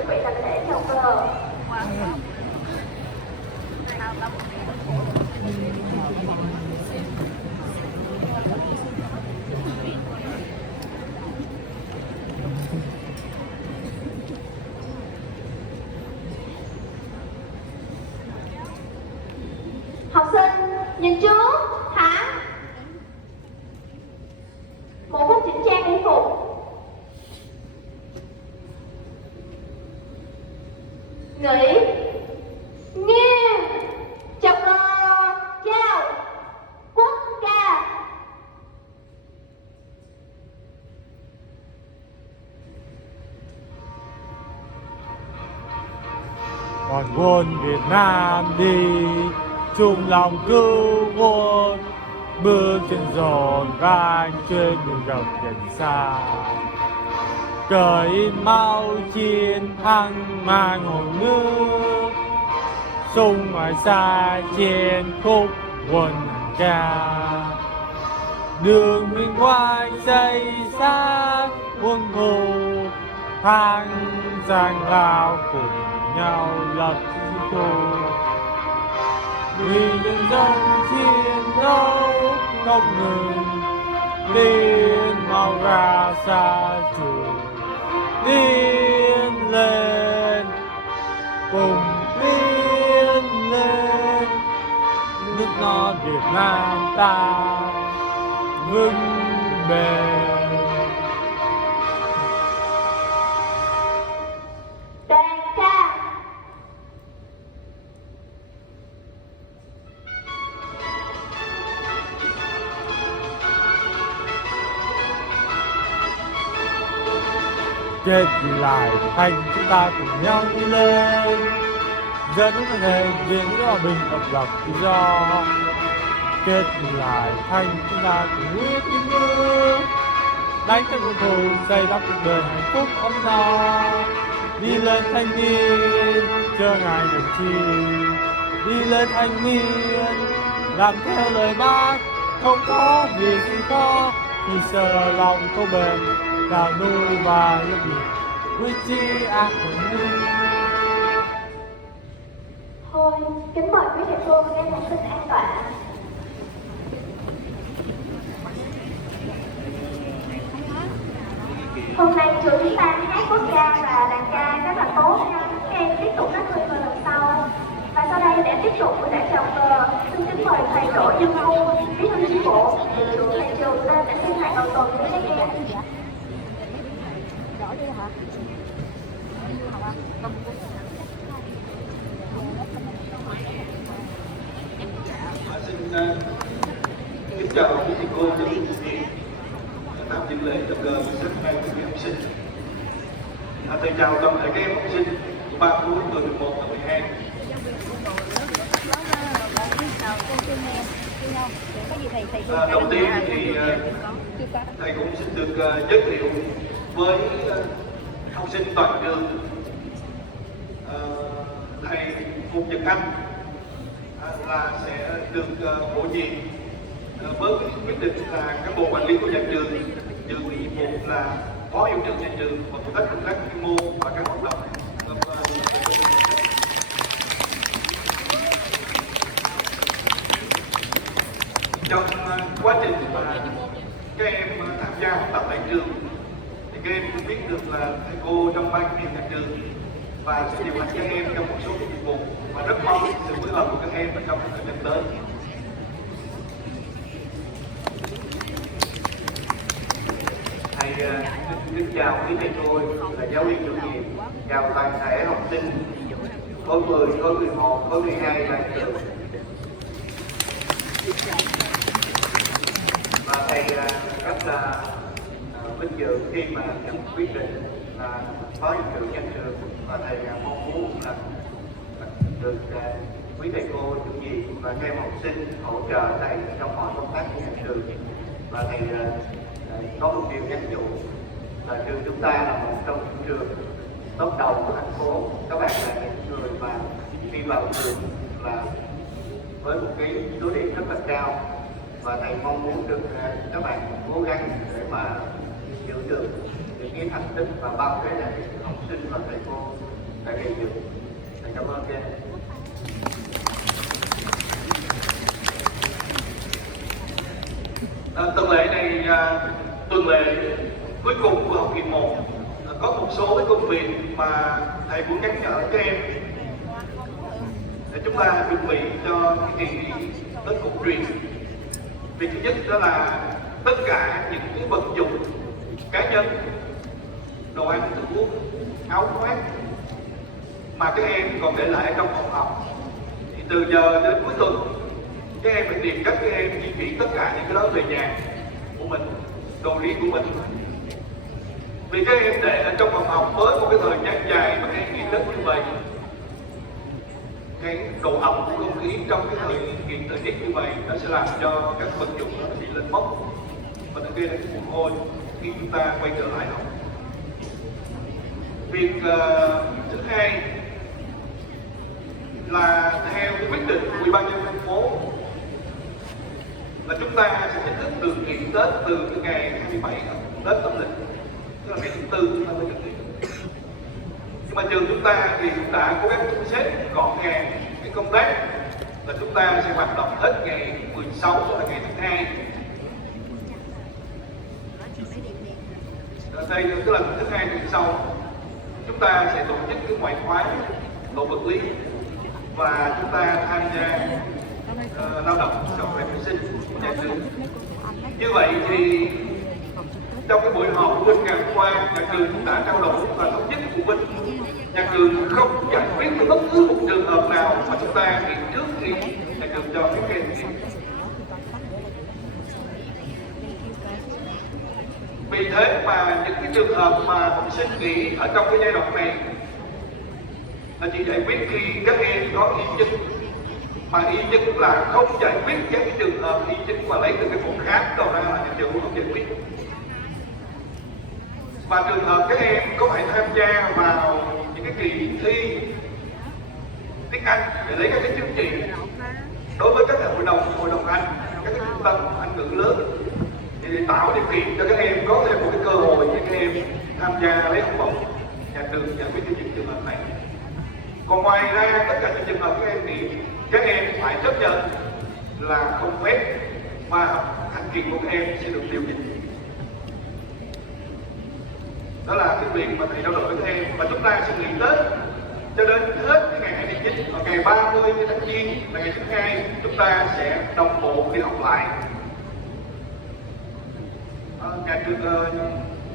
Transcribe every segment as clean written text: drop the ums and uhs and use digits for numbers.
chuẩn bị tập lễ chào cờ. Học sinh nhìn chú thẳng, một phút chỉnh trang y phục, nghỉ, nghiêm, chào cờ, chào, quốc ca. Còn quân Việt Nam đi chung lòng cứu quân, bước trên giòn vang trên đường rộng biển xa. Cờ in máu chiến thắng mang hồn nước, sông ngoài xa trên khúc quân ca. Đường minh oanh xây xác quân thù, thang giang lao cùng nhau lập chiến khu. Vì nhân dân chiến đấu không ngừng, tiến mau ra xa trường, tiến lên cùng tiến lên. Nước non Việt Nam ta vững bền. Đoàn ca. Kết lại thành chúng ta cùng nhau đi lên, dẫn thể viện hòa bình độc lập tự do. Kết lại thành chúng ta cùng quyết đi bước, đánh các quân thù xây đắp cuộc đời hạnh phúc ấm no. Đi lên thanh niên chờ ngày được chi, đi lên thanh niên làm theo lời bác. Không có việc gì khó thì sợ lòng có bền, đào nuôi và lớp biển quyết chí ác hồn minh. Thôi, kính mời quý thầy cô và các học sinh an toàn. Hôm nay trường chúng ta hát quốc ca và đàn ca rất là tốt nha. Các em tiếp tục hát hơi vào lần sau. Và sau đây để tiếp tục buổi lễ chào cờ, xin kính mời thầy Đỗ Chung, bí thư chi bộ, hiệu trưởng thầy trường lên để xin hài đầu tuần với các em. Kính chào quý thầy cô, giáo viên chủ nhiệm, tham dự lễ chào cờ với rất nhiều quý học sinh. Thầy chào toàn thể các em học sinh của ba khối từ 11 đến 12. Đầu tiên thì thầy cũng xin được giới thiệu với học sinh toàn trường thầy Hùng Nhật Anh là sẽ được bổ nhiệm với quyết định là cán bộ quản lý của nhà trường, trường nhiệm vụ là phó hiệu trưởng nhà trường và phụ trách công tác chuyên môn và các hoạt động. Trong quá trình mà các em tham gia học tập tại trường thì các em cũng biết được là thầy cô trong ban chủ nhiệm nhà trường và sẽ điều hành các em trong một số nhiệm vụ, và rất mong sự phối hợp của các em trong thời gian tới. Thầy xin chào quý thầy cô là giáo viên chủ nhiệm, chào toàn thể học sinh khối 10, khối 11, khối 12 tại trường. Và thầy rất là vinh dự khi mà nhận quyết định là phó hiệu trưởng nhà trường, và thầy mong muốn là được quý thầy cô chủ nhiệm và các em học sinh hỗ trợ thầy trong mọi công tác của nhà trường. Và thầy có một điều nhắn nhủ là trường chúng ta là một trong những trường top đầu của thành phố. Các bạn là những người mà khi vào trường là với một cái số điểm rất là cao, và thầy mong muốn được các bạn cố gắng để mà giữ được những cái thành tích và bảo vệ lại học sinh và thầy cô đã gây dựng. Cảm ơn các em. Tuần lễ này tuần lễ cuối cùng của học kỳ 1, có một số cái công việc mà thầy muốn nhắc nhở các em để chúng ta chuẩn bị cho cái kỳ nghỉ Tết cổ truyền. Việc thứ nhất đó là tất cả những cái vật dụng cá nhân, đồ ăn thức uống, áo khoác mà các em còn để lại trong phòng học, thì từ giờ đến cuối tuần các em phải tìm cách các em di chuyển tất cả những cái đó về nhà của mình, đồ riêng của mình. Vì các em để ở trong phòng học với một cái thời gian dài mà các em nghỉ Tết như vậy, cái độ ẩm của không khí trong cái thời tiết như vậy nó sẽ làm cho các vật dụng nó bị lên mốc và nó gây ra mồ hôi khi chúng ta quay trở lại học. Việc thứ hai là theo cái quyết định của Ủy ban nhân dân thành phố là chúng ta sẽ chính thức được nghỉ Tết từ cái ngày 27 Tết âm lịch, tức là ngày thứ tư chúng ta mới được nghỉ. Nhưng mà trường chúng ta thì cũng đã cố gắng thu xếp gọn gàng cái công tác là chúng ta sẽ hoạt động hết ngày 16 là ngày thứ hai. Đây tức là thứ hai tuần sau chúng ta sẽ tổ chức cái ngoại khóa tổ vật lý và chúng ta tham gia lao động cho các học sinh của nhà trường. Như vậy thì trong cái buổi họp của Huân ngày hôm qua, nhà trường cũng đã trao đổi và thống nhất của Huân, nhà trường không giải quyết được bất cứ một trường hợp nào mà chúng ta nghỉ trước khi nhà trường cho các em nghỉ. Vì thế mà những cái trường hợp mà học sinh nghỉ ở trong cái giai đoạn này là chỉ giải quyết khi các em có y chứng, mà y chứng là không giải quyết các cái trường hợp y chứng mà lấy từ cái phòng khám đầu ra là nhà trường không giải quyết. Và trường hợp các em có phải tham gia vào những cái kỳ thi tiếng Anh để lấy các cái chứng chỉ đối với các hội đồng Anh, các cái trung tâm Anh ngữ lớn, thì để tạo điều kiện cho các em có thêm một cái cơ hội để các em tham gia lấy học bổng, nhà trường giải quyết những trường hợp này. Còn ngoài ra tất cả những trường hợp các em thì các em phải chấp nhận là không phép mà hành trình của các em sẽ được điều chỉnh. Đó là cái việc mà thầy trao đổi với các em, và chúng ta sẽ nghỉ Tết cho đến hết cái ngày 29 và ngày 30 tháng Giêng là ngày thứ hai chúng ta sẽ đồng bộ đi học lại.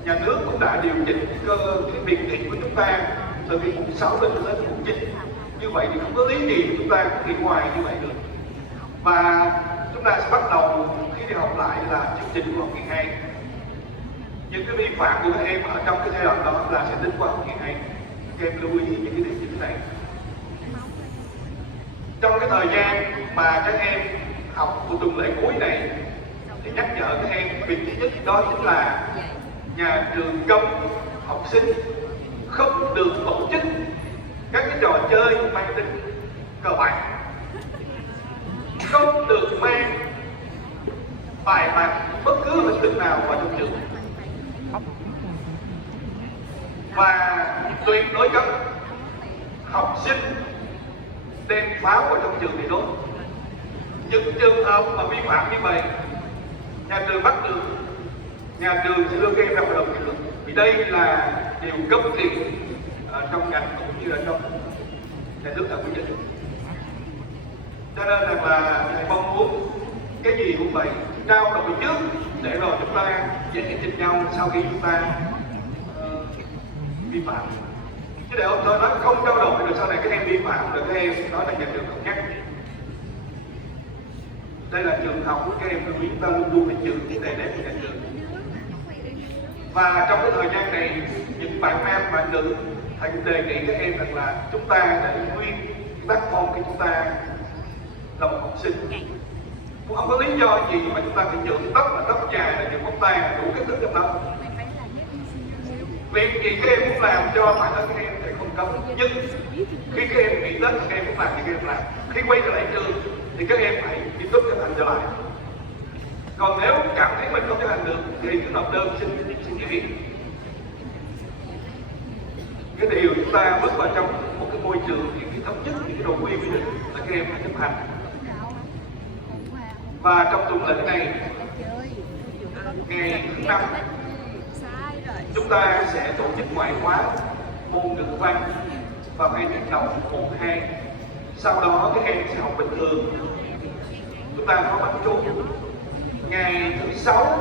Nhà nước cũng đã điều chỉnh cái việc nghỉ của chúng ta từ ngày mùng 6 đến mùng 9. Như vậy thì không có lý gì chúng ta nghỉ ngoài như vậy được. Và chúng ta sẽ bắt đầu khi đi học lại là chương trình của học kỳ 2. Những cái vi phạm của các em ở trong cái giai đoạn đó là sẽ tính qua học kỳ 2. Các em lưu ý những cái điều chỉnh này. Trong cái thời gian mà các em học của tuần lễ cuối này thì nhắc nhở các em việc thứ nhất đó chính là nhà trường cấm học sinh không được tổ chức các cái trò chơi mang tính cờ bạc, không được mang bài bạc bất cứ hình thức nào vào trong trường, và tuyệt đối cấm học sinh đem pháo vào trong trường để đốt. Những trường hợp mà vi phạm như vậy, nhà trường bắt được, nhà trường sẽ đưa các em ra hội đồng kỷ luật, vì đây là điều cấm kỵ trong ngành cũng như là trong nhà nước đã quy định. Cho nên là thầy mong muốn cái gì cũng vậy, trao đổi trước để rồi chúng ta dễ nhìn nhau sau khi chúng ta vi phạm. Chứ để ông thôi nói không trao đổi rồi sau này các em vi phạm rồi các em nói là nhà trường không nhắc. Đây là trường học của các em, chúng ta luôn luôn phải trừ cái này để nhà trường. Và trong cái thời gian này, những bạn nam, bạn nữ, thầy cũng đề nghị các em rằng là chúng ta để nguyên tác phong khi chúng ta là một học sinh. Cũng không có lý do gì mà chúng ta phải nhuộm tóc là tóc dài, là nhuộm móng tay, đủ cái thức trong đó. Việc gì các em muốn làm cho bản thân các em thì không cấm, nhưng khi các em nghĩ đến các em muốn làm thì các em làm. Khi quay trở lại trường thì các em phải nghiêm túc chấp hành trở lại. Còn nếu cảm thấy mình không chấp hành được thì cứ nộp đơn xin nghỉ. cái điều chúng ta bước vào trong một cái môi trường những cái thống nhất, những cái nội quy quy định là các em phải chấp hành. Và trong tuần lễ này, ngày thứ 5, chúng ta sẽ tổ chức ngoại khóa môn ngữ văn vào 2 tiết đầu 1, 2. Sau đó các em sẽ học bình thường. Chúng ta có bánh trú. Ngày thứ 6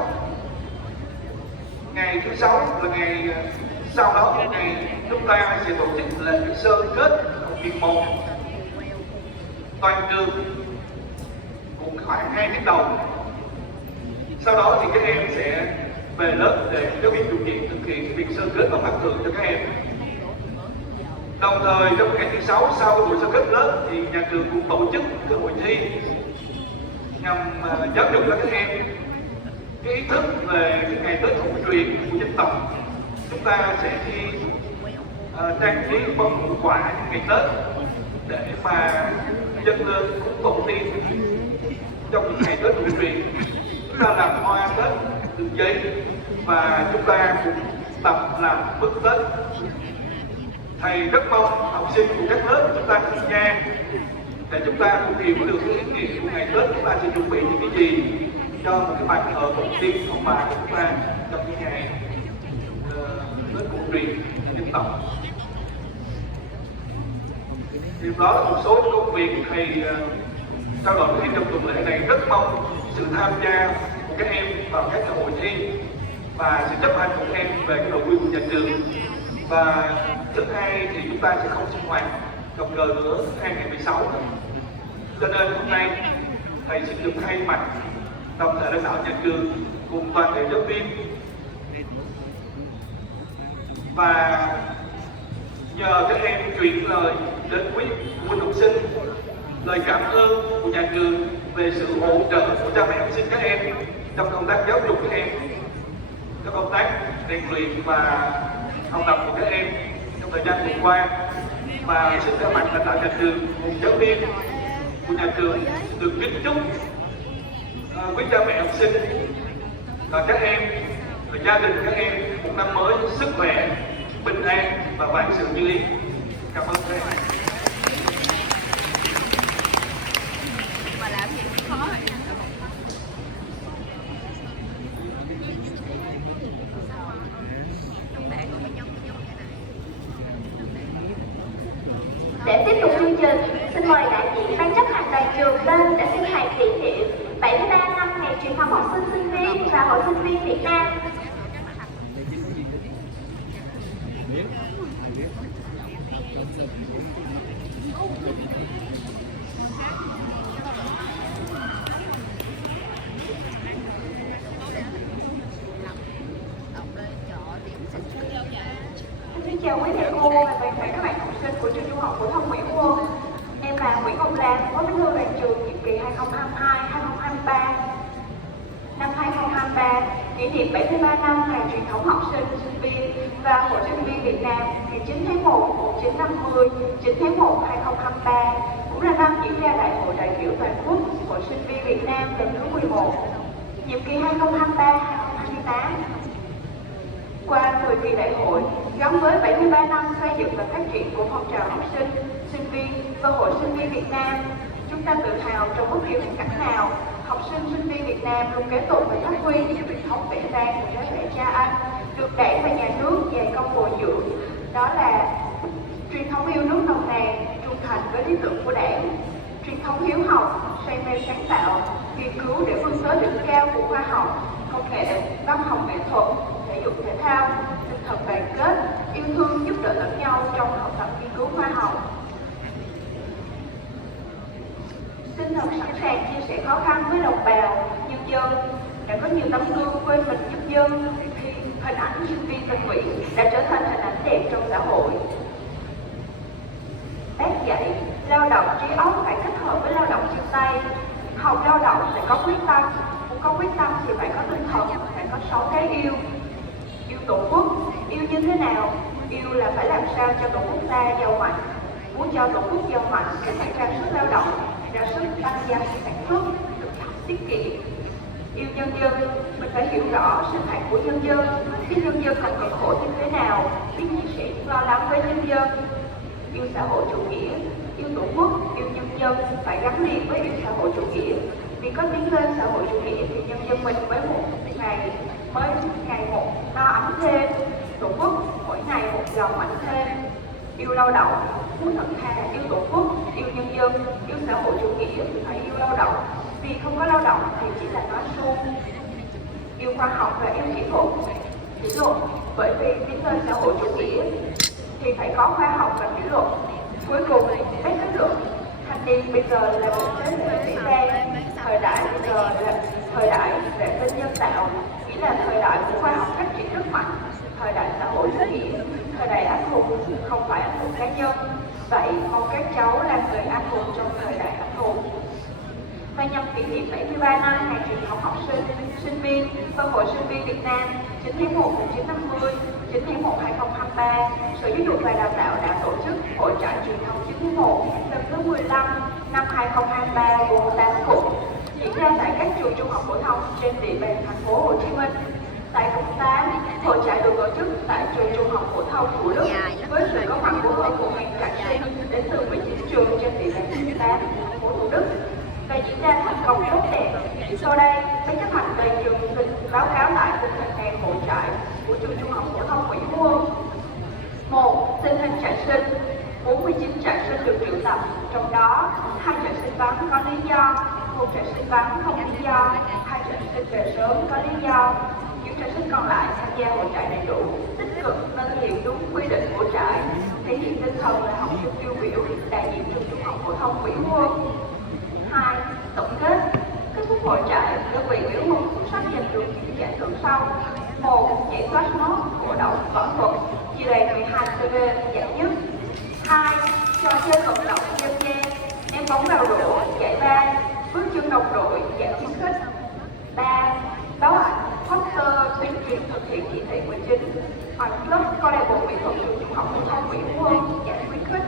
là ngày sau đó một ngày chúng ta sẽ tổ chức lễ sơ kết học kỳ 1 toàn trường cũng khoảng 2 tiết đầu. Sau đó thì các em sẽ về lớp để giáo viên chủ nhiệm thực hiện việc sơ kết và phát thưởng cho các em. Đồng thời trong ngày thứ 6 sau buổi sơ kết lớp thì nhà trường cũng tổ chức cái hội thi nhằm giáo dục cho các em cái ý thức về cái ngày Tết cổ truyền của dân tộc. Chúng ta sẽ thi trang trí bông ngũ quả những ngày Tết để mà dâng lên cúng tổ tiên trong những ngày Tết cổ truyền. Chúng ta làm hoa Tết từ giấy và chúng ta cũng tập làm bức Tết. Thầy rất mong học sinh của các lớp chúng ta tham gia để chúng ta cùng hiểu được cái ý nghĩa của ngày Tết. Chúng ta sẽ chuẩn bị những cái gì cho một cái bàn thờ tổ tiên ông bà của chúng ta trong những ngày Tết cổ truyền dân tộc. Thì đó là một số công việc thầy trao đổi với em trong tuần lễ này. Rất mong sự tham gia của các em vào các hội thi và sự chấp hành của các em về cái nội quy của nhà trường. Và thứ hai thì chúng ta sẽ không sinh hoạt cộng cờ nữa 2 ngày 16 nữa. Cho nên hôm nay thầy xin được thay mặt tập thể lãnh đạo nhà trường cùng toàn thể giáo viên và nhờ các em chuyển lời đến quý phụ huynh học sinh lời cảm ơn của nhà trường về sự hỗ trợ của cha mẹ học sinh các em trong công tác giáo dục các em, trong công tác rèn luyện và học tập của các em trong thời gian vừa qua. Và xin thay mặt lãnh đạo nhà trường cùng giáo viên của nhà trường được kính chúc quý cha mẹ học sinh và các em và gia đình các em một năm mới sức khỏe, bình an và vạn sự như ý. Cảm ơn các em. Để tiếp tục chương trình, xin mời đại diện ban chấp hành đoàn trường lên để tiến hành kỷ niệm 73 năm ngày truyền thống học sinh sinh viên và hội sinh viên Việt Nam. Xin chào quý thầy cô và toàn thể các bạn học sinh của trường trung học phổ thông Nguyễn Huân. Em là Nguyễn Phó bí thư đoàn trường nhiệm kỳ 2022-2023. Năm 2023, kỷ niệm 73 năm ngày truyền thống học sinh, sinh viên và hội sinh viên Việt Nam ngày 9 tháng 1, 1950, 9 tháng 1, 2023 cũng là năm diễn ra Đại hội đại biểu toàn quốc Hội sinh viên Việt Nam lần thứ 11, nhiệm kỳ 2023-2028. Qua 10 kỳ đại hội, gắn với 73 năm xây dựng và phát triển của phong trào học sinh, sinh viên và hội sinh viên Việt Nam, chúng ta tự hào trong bất kỳ hoàn cảnh nào, học sinh, sinh viên Việt Nam luôn kế tục và phát huy những truyền thống vẻ vang của thế hệ cha anh, được Đảng và Nhà nước dày công bồi dưỡng. Đó là truyền thống yêu nước nồng nàn, trung thành với lý tưởng của Đảng, truyền thống hiếu học, say mê sáng tạo, nghiên cứu để vươn tới đỉnh cao của khoa học, công nghệ, văn học nghệ thuật, thể dục thể thao, tinh thần đoàn kết, yêu thương giúp đỡ lẫn nhau trong học tập nghiên cứu khoa học. Tinh thần sẵn sàng chia sẻ khó khăn với đồng bào, nhân dân, đã có nhiều tấm gương quên mình giúp dân, thì hình ảnh sinh viên tình nguyện đã trở thành hình ảnh đẹp trong xã hội. Bác dạy, lao động trí óc phải kết hợp với lao động chân tay. Học lao động phải có quyết tâm, muốn có quyết tâm thì phải có tinh thần, phải có 6 cái yêu. Yêu tổ quốc, yêu như thế nào? Yêu là phải làm sao cho tổ quốc ta giàu mạnh. Muốn cho tổ quốc giàu mạnh thì phải ra sức lao động, ra sức tăng gia sản xuất, tiết kiệm. Yêu nhân dân, mình phải hiểu rõ sinh hoạt của nhân dân, biết nhân dân còn cực khổ như thế nào, biết chia sẻ lo lắng với nhân dân. Yêu xã hội chủ nghĩa, yêu tổ quốc, yêu nhân dân phải gắn liền với yêu xã hội chủ nghĩa. Vì có tiến lên xã hội chủ nghĩa thì nhân dân mình mới ngày một no ấm thêm, tổ quốc mỗi ngày một giàu mạnh thêm. Yêu lao động, muốn thật thà yêu tổ quốc, yêu nhân dân, yêu xã hội chủ nghĩa thì phải yêu lao động. Vì không có lao động thì chỉ là nói suông. Yêu khoa học và yêu kỹ thuật, bởi vì tiến lên xã hội chủ nghĩa thì phải có khoa học và kỷ luật. Cuối cùng, các kết luận, thanh niên bây giờ là một thế hệ vĩ đan, thời đại bây giờ là thời đại vệ tinh nhân tạo, nghĩa là thời đại của khoa học phát triển rất mạnh, thời đại xã hội chủ nghĩa, thời đại anh hùng, không phải anh hùng cá nhân. Vậy mong các cháu là người anh hùng trong thời đại anh hùng. Và nhằm kỷ niệm 73 năm ngày truyền thống học sinh, sinh viên và Hội Sinh viên Việt Nam 9 tháng 1 1950, 9 tháng 1 2023, Sở Giáo dục và Đào tạo đã tổ chức Hội trại truyền thống 9 tháng 1 lần thứ 15 năm 2023 gồm 8 cụm diễn ra tại các trường trung học phổ thông trên địa bàn thành phố Hồ Chí Minh. Tại cụm 8, hội trại được tổ chức tại trường trung học phổ thông Thủ Đức với sự có mặt của hơn 1.000 trại sinh đến từ 19 trường trên địa bàn cụm 8 thành phố Thủ Đức và diễn ra thành công tốt đẹp. Sau đây, ban chấp hành đoàn trường xin báo cáo lại tình hình hội trại của trường trung học phổ thông Nguyễn Huân. 1. Tình hình trại sinh. 49 trại sinh được triệu tập, trong đó 2 trại sinh vắng có lý do, 1 trại sinh vắng không lý do, 2 trại sinh về sớm có lý do. Những trại sinh còn lại tham gia hội trại đầy đủ, tích cực nên hiểu đúng quy định của trại, thể hiện tinh thần là học sinh tiêu biểu, đại diện trường trung học phổ thông Nguyễn Huân. 2. Tổng kết. Kết thúc hội trại, đơn vị biểu mục xuất sắc giành được những giải thưởng sau. 1. Giải flash mob cổ động võ thuật, chia đoàn 12 CV giải nhất. 2. Trò chơi vận động dân gian, ném bóng vào rổ, giải ba, bước chân đồng đội, giải khuyến khích. 3. Báo ảnh, poster tuyên truyền thực hiện chỉ thị 19, hoặc lớp câu lạc bộ mỹ thuật trường trung học phổ thông Nguyễn Huân, giải khuyến khích.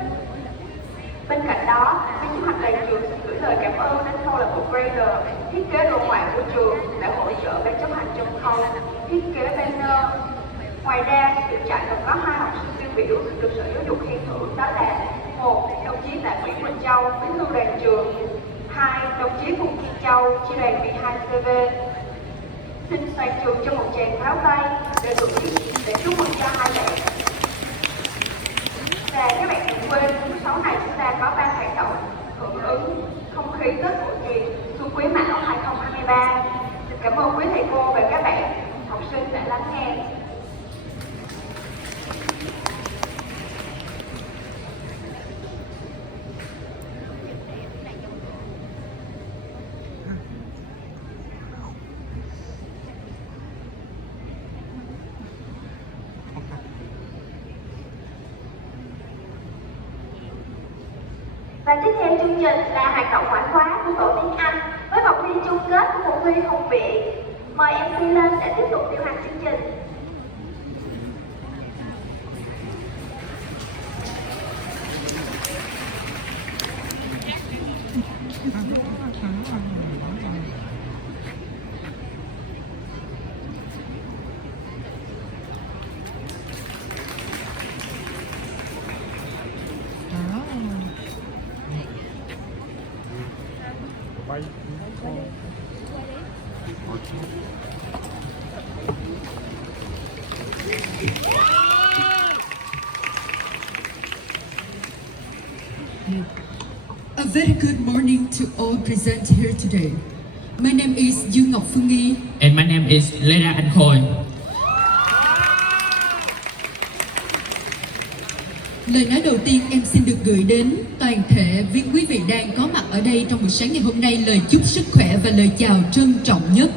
Bên cạnh đó, ban chấp hành đoàn trường xin gửi lời cảm ơn đến câu lạc bộ Grader, thiết kế đồ họa của trường đã hỗ trợ ban chấp hành trong khâu thiết kế banner. Ngoài ra, được trại còn có 2 học sinh tiêu biểu được Sở Giáo dục khen thưởng, đó là 1. Đồng chí Tạ Nguyễn Bình Châu, bí thư đoàn trường. 2. Đồng chí Phùng Thiên Châu, chi đoàn 12 CV. Xin toàn trường cho một tràng pháo tay để chúc mừng cho 2 bạn. Và các bạn đừng quên, thứ 6 này chúng ta có 3 hoạt động hưởng ứng không khí Tết cổ truyền Xuân Quý Mão 2023. Xin cảm ơn quý thầy cô và các bạn học sinh đã lắng nghe. Và tiếp theo chương trình là hoạt động ngoại khóa của tổ tiếng Anh với vòng thi chung kết của cuộc thi Hùng biện. Mời MC lên để tiếp tục điều hành chương trình. A very good morning to all present here today. My name is Dương Ngọc Phương Nghi. And my name is Leda Anh Khôi. Lời nói đầu tiên em xin được gửi đến toàn thể viên quý vị đang có mặt ở đây trong buổi sáng ngày hôm nay lời chúc sức khỏe và lời chào trân trọng nhất.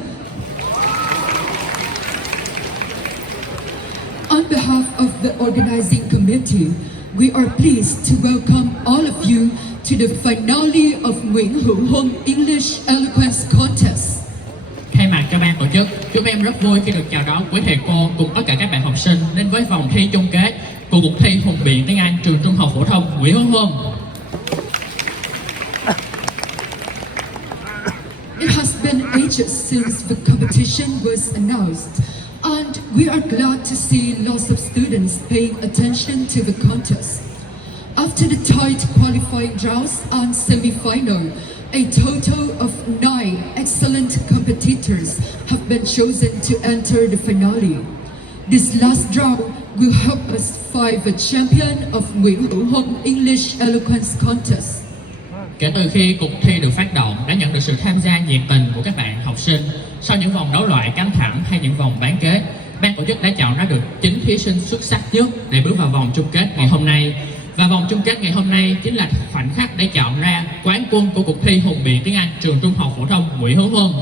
On behalf of the organizing committee, we are pleased to welcome all of you to the finale of Nguyễn Hữu Huân English Eloquence Contest. Thay mặt cho ban tổ chức, chúng em rất vui khi được chào đón quý thầy cô cùng tất cả các bạn học sinh đến với vòng thi chung kết của cuộc thi Hùng biện tiếng Anh trường trung học phổ thông Nguyễn Hữu Huân. It has been ages anxious since the competition was announced, and we are glad to see lots of students paying attention to the contest. After the tight qualifying rounds and semi-final, a total of 9 excellent competitors have been chosen to enter the finale. This last round will help us find the champion of Nguyễn Huân English Eloquence Contest. Kể từ khi cuộc thi được phát động, đã nhận được sự tham gia nhiệt tình của các bạn học sinh. Sau những vòng đấu loại căng thẳng hay những vòng bán kết, ban tổ chức đã chọn ra được 9 thí sinh xuất sắc nhất để bước vào vòng chung kết ngày hôm nay. Và vòng chung kết ngày hôm nay chính là khoảnh khắc để chọn ra quán quân của cuộc thi Hùng biện tiếng Anh trường Trung học phổ thông Nguyễn Huân.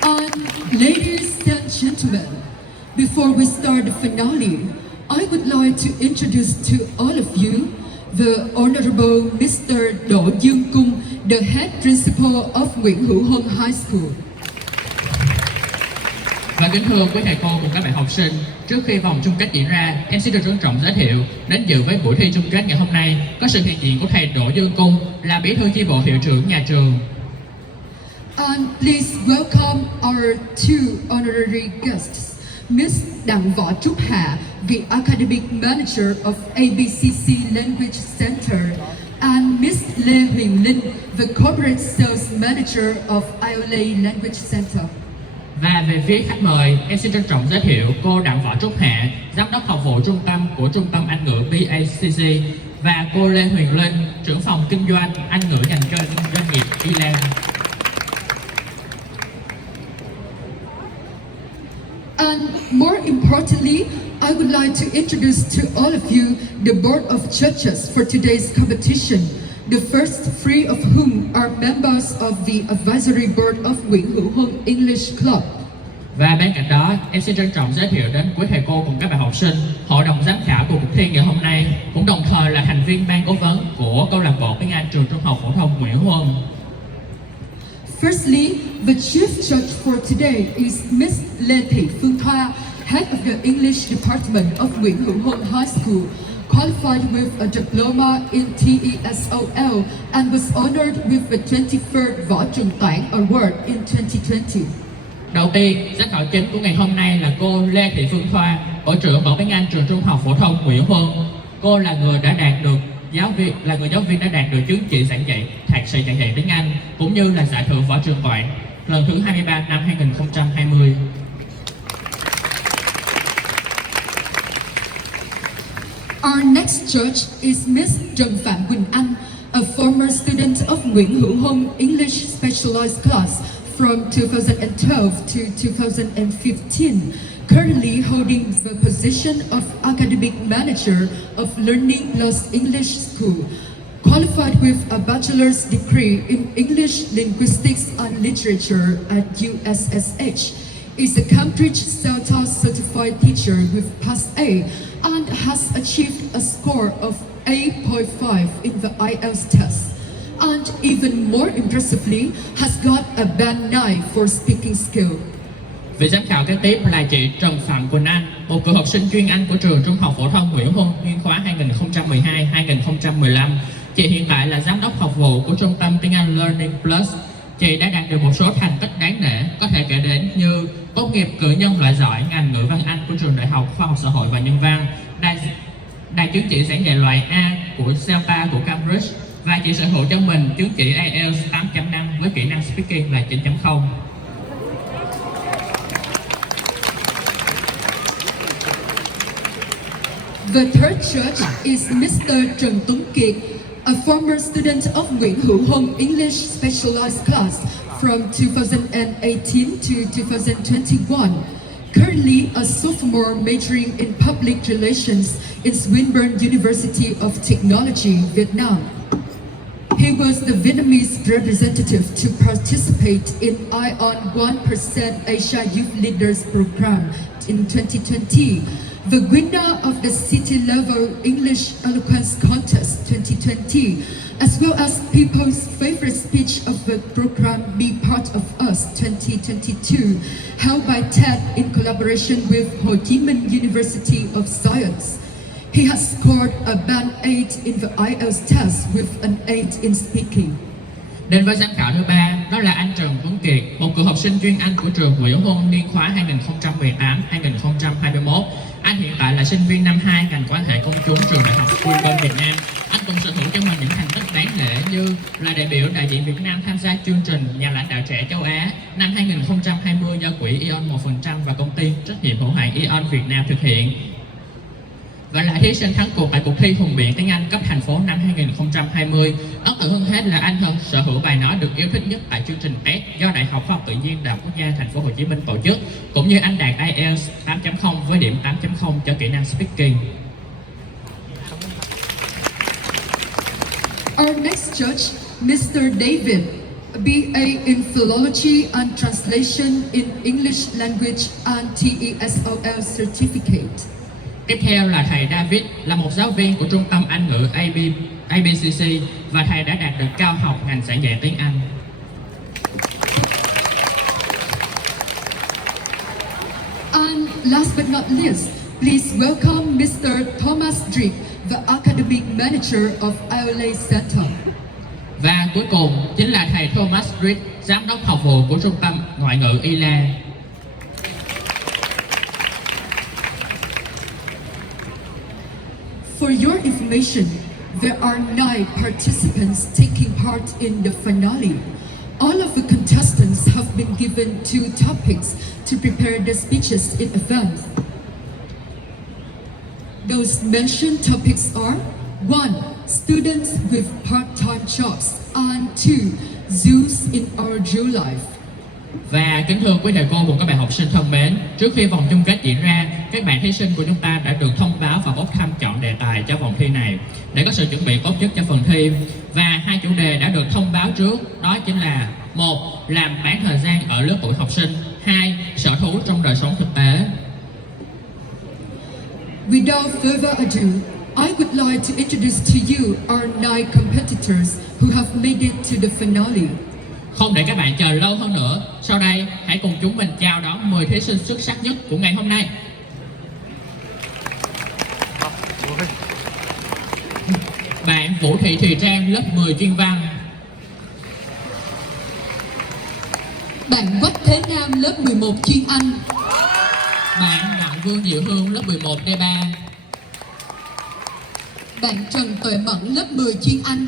And ladies and gentlemen, before we start the finale, I would like to introduce to all of you the Honorable Mr. Đỗ Dương Cung, the head principal of Nguyễn Huân High School. Và kính thưa quý thầy cô cùng các bạn học sinh, trước khi vòng chung kết diễn ra, em xin được trân trọng giới thiệu đến dự với buổi thi chung kết ngày hôm nay có sự hiện diện của thầy Đỗ Dương Cung, là bí thư chi bộ hiệu trưởng nhà trường. And please welcome our two honorary guests, Miss Đặng Võ Trúc Hạ, the academic manager of ABCC Language Center, and Miss Lê Huyền Linh, the corporate sales manager of IOLA Language Center. Và về phía khách mời, em xin trân trọng giới thiệu cô Đặng Võ Trúc Hạ, giám đốc học vụ trung tâm của Trung tâm Anh ngữ BACC, và cô Lê Huyền Linh, trưởng phòng kinh doanh Anh ngữ dành cho doanh nghiệp ILAN. And more importantly, I would like to introduce to all of you the board of judges for today's competition, the first three of whom are members of the advisory board of Nguyễn Huân English Club. Và bên cạnh đó, em xin trân trọng giới thiệu đến quý thầy cô cùng các bạn học sinh, hội đồng giám khảo của cuộc thi ngày hôm nay, cũng đồng thời là thành viên ban cố vấn của câu lạc bộ tiếng Anh trường Trung học phổ thông Nguyễn Huân. Firstly, the chief judge for today is Miss Lê Thị Phương Thoa, head of the English department of Nguyễn Huân High School, qualified with a diploma in TESOL and was honored with the 23rd Võ Trường Toản Award in 2020. Đầu tiên, giám khảo chính của ngày hôm nay là cô Lê Thị Phương Thoa, tổ trưởng tổ tiếng Anh trường Trung học phổ thông Nguyễn Huân. Cô là người giáo viên đã đạt được chứng chỉ giảng dạy thạc sĩ giảng dạy tiếng Anh, cũng như là giải thưởng Võ Trường Toản lần thứ 23 năm 2020. Our next judge is Miss Trần Phạm Quỳnh Anh, a former student of Nguyễn Huân English Specialized Class from 2012 to 2015, currently holding the position of Academic Manager of Learning Plus English School, qualified with a bachelor's degree in English Linguistics and Literature at USSH, is a Cambridge CELTA certified teacher with Pass A and has achieved a score of 8.5 in the IELTS test, and even more impressively, has got a band 9 for speaking skill. Vị giám khảo kế tiếp là chị Trần Phạm Quỳnh Anh, một cựu học sinh chuyên Anh của trường Trung học phổ thông Nguyễn Huân nguyên khóa 2012-2015. Chị hiện tại là giám đốc học vụ của Trung tâm tiếng Anh Learning Plus. Chị đã đạt được một số thành tích đáng nể, có thể kể đến như tốt nghiệp cử nhân loại giỏi ngành ngữ văn Anh của trường Đại học Khoa học Xã hội và Nhân văn, đạt chứng chỉ giảng dạy loại A của CELTA của Cambridge, và chị sở hữu cho mình chứng chỉ IELTS 8.5 với kỹ năng speaking là 9.0. The third judge is Mr. Trần Tuấn Kiệt, a former student of Nguyễn Huân English Specialized Class from 2018 to 2021, currently a sophomore majoring in public relations in Swinburne University of Technology, Vietnam. He was the Vietnamese representative to participate in ION 1% Asia Youth Leaders Program in 2020, the winner of the City Level English Eloquence Contest 2020, as well as People's Favorite Speech of the program Be Part of Us 2022, held by TED in collaboration with Hồ Chí Minh University of Science. He has scored a band 8 in the IELTS test with an 8 in speaking. Đến với giám khảo thứ ba, đó là anh Trần Tuấn Kiệt, một cựu học sinh chuyên Anh của trường Nguyễn Huân niên khóa 2018-2021. Anh hiện tại là sinh viên năm 2 ngành quan hệ công chúng trường Đại học Huân Việt Nam. Anh cũng sở hữu cho mình những thành tích đáng nể như là đại biểu đại diện Việt Nam tham gia chương trình Nhà lãnh đạo trẻ châu Á năm 2020 do quỹ Ion 1% và công ty trách nhiệm hữu hạn Ion Việt Nam thực hiện. Và là thí sinh thắng cuộc tại cuộc thi Hùng biện tiếng Anh cấp thành phố năm 2020. Ấn tượng hơn hết là anh Huân sở hữu bài nói được yêu thích nhất tại chương trình test do Đại học Khoa học Tự nhiên Đại học Quốc gia Thành phố Hồ Chí Minh tổ chức, cũng như anh đạt IELTS 8.0 với điểm 8.0 cho kỹ năng speaking. Our next judge, Mr. David, a BA in Philology and Translation in English Language and TESOL Certificate. Tiếp theo là thầy David, là một giáo viên của Trung tâm Anh ngữ ABCC và thầy đã đạt được cao học ngành giảng dạy tiếng Anh. And last but not least, please welcome Mr. Thomas Drake, the Academic Manager of IOLA Center. Và cuối cùng chính là thầy Thomas Drake, giám đốc học vụ của Trung tâm Ngoại ngữ ILA. For your information, there are 9 participants taking part in the finale. All of the contestants have been given 2 topics to prepare their speeches in advance. Those mentioned topics are 1. Students with part-time jobs, and 2. Zoos in our zoo life. Và kính thưa quý thầy cô cùng các bạn học sinh thân mến, trước khi vòng chung kết diễn ra, các bạn thí sinh của chúng ta đã được thông báo và bốc thăm chọn đề tài cho vòng thi này để có sự chuẩn bị tốt nhất cho phần thi. Và 2 chủ đề đã được thông báo trước, đó chính là 1. Làm bán thời gian ở lứa tuổi học sinh, 2. Sở thú trong đời sống thực tế. Without further ado, I would like to introduce to you our 9 competitors who have made it to the finale. Không để các bạn chờ lâu hơn nữa, sau đây hãy cùng chúng mình chào đón 10 thí sinh xuất sắc nhất của ngày hôm nay. Bạn Vũ Thị Thùy Trang, lớp 10 chuyên văn. Bạn Quách Thế Nam, lớp 11 chuyên Anh. Bạn Đặng Vương Diệu Hương, lớp 11 D3. Bạn Trần Tuệ Mẫn, lớp 10 chuyên Anh.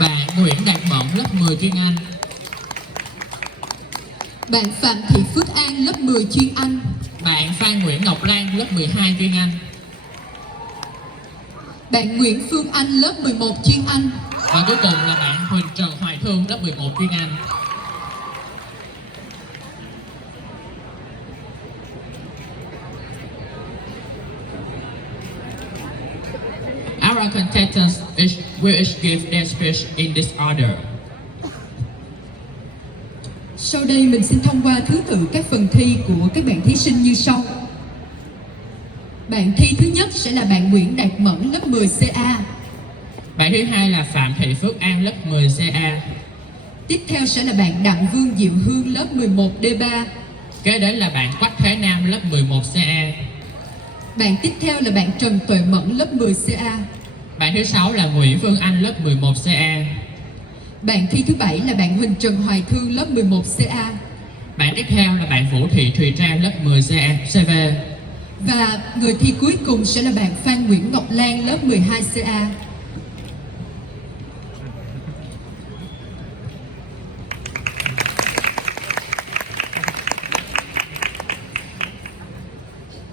Bạn Nguyễn Đạt Mẫn, lớp 10 chuyên Anh. Bạn Phạm Thị Phước An, lớp 10 chuyên Anh. Bạn Phan Nguyễn Ngọc Lan, lớp 12 chuyên Anh. Bạn Nguyễn Phương Anh, lớp 11 chuyên Anh. Và cuối cùng là bạn Huỳnh Trần Hoài Thương, lớp 11 chuyên Anh. Our contestants will each give their speech in this order. Sau đây mình xin thông qua thứ tự các phần thi của các bạn thí sinh như sau. Bạn thi thứ nhất sẽ là bạn Nguyễn Đạt Mẫn, lớp 10 CA. Bạn thứ hai là Phạm Thị Phước An, lớp 10 CA. Tiếp theo sẽ là bạn Đặng Vương Diệu Hương, lớp 11 D3. Kế đến là bạn Quách Thế Nam, lớp 11 CA. Bạn tiếp theo là bạn Trần Tuệ Mẫn, lớp 10 CA. Bạn thứ sáu là Nguyễn Phương Anh, lớp 11 CA. Bạn thi thứ bảy là bạn Huỳnh Trần Hoài Thương, lớp 11 CA. Bạn tiếp theo là bạn Vũ Thị Thùy Trang, lớp 10 CA, CV. Và người thi cuối cùng sẽ là bạn Phan Nguyễn Ngọc Lan, lớp 12 CA.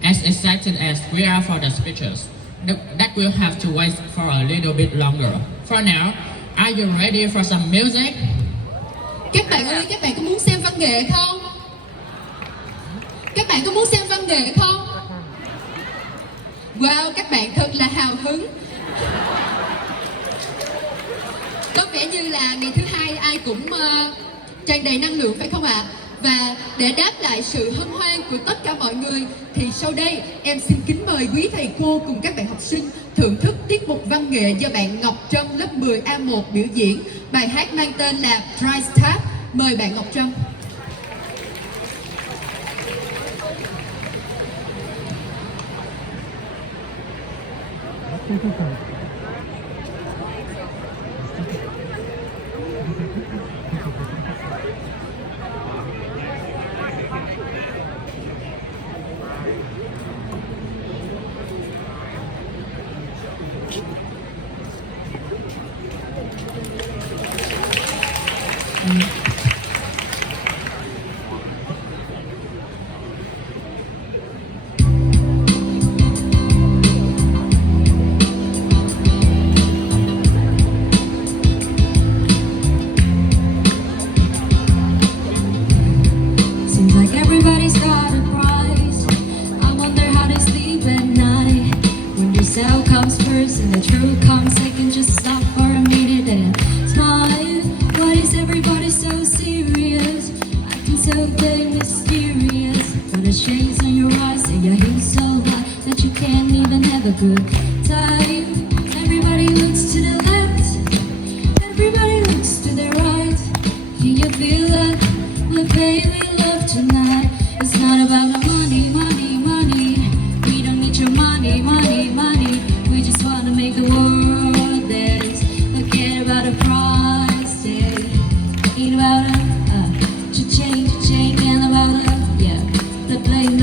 As excited as we are for the speeches, that we'll have to wait for a little bit longer. For now, are you ready for some music? Các bạn ơi, các bạn có muốn xem văn nghệ không? Các bạn có muốn xem văn nghệ không? Wow, các bạn thật là hào hứng. Có vẻ như là ngày thứ hai ai cũng tràn đầy năng lượng phải không ạ? Và để đáp lại sự hân hoan của tất cả mọi người thì sau đây em xin kính mời quý thầy cô cùng các bạn học sinh thưởng thức tiết mục văn nghệ do bạn Ngọc Trâm lớp 10A1 biểu diễn. Bài hát mang tên là Price Tag. Mời bạn Ngọc Trâm. Seems like everybody's got a price. I wonder how they sleep at night. When yourself comes first and the truth comes second, just stop for a minute and smile. Why is everybody so serious? Acting so big, mysterious. Got a shades on your eyes and your heels so high that you can't even have a good time. Everybody looks to the left, everybody looks to the right. Can you feel that? We're paying with love tonight. It's not about the money, money, money. We don't need your money, money, money. We just wanna make the world dance. Forget about the price tag. Ain't about cha-ching, cha-ching, and about yeah. The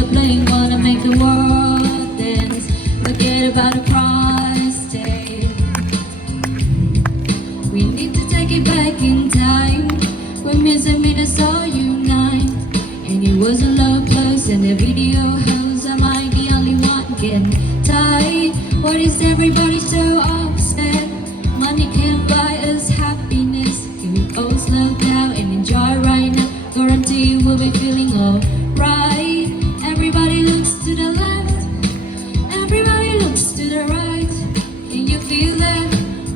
bling, wanna make the world dance. Forget about the price tag. We need to take it back in time, when music made us all unite. And it was a love close and the video hoes. Am I the only one getting tired? What is everybody so upset? Money can't buy us happiness. Can we all slow down and enjoy right now? Guarantee we'll be feeling alright. Everybody looks to the left, everybody looks to the right. Can you feel that?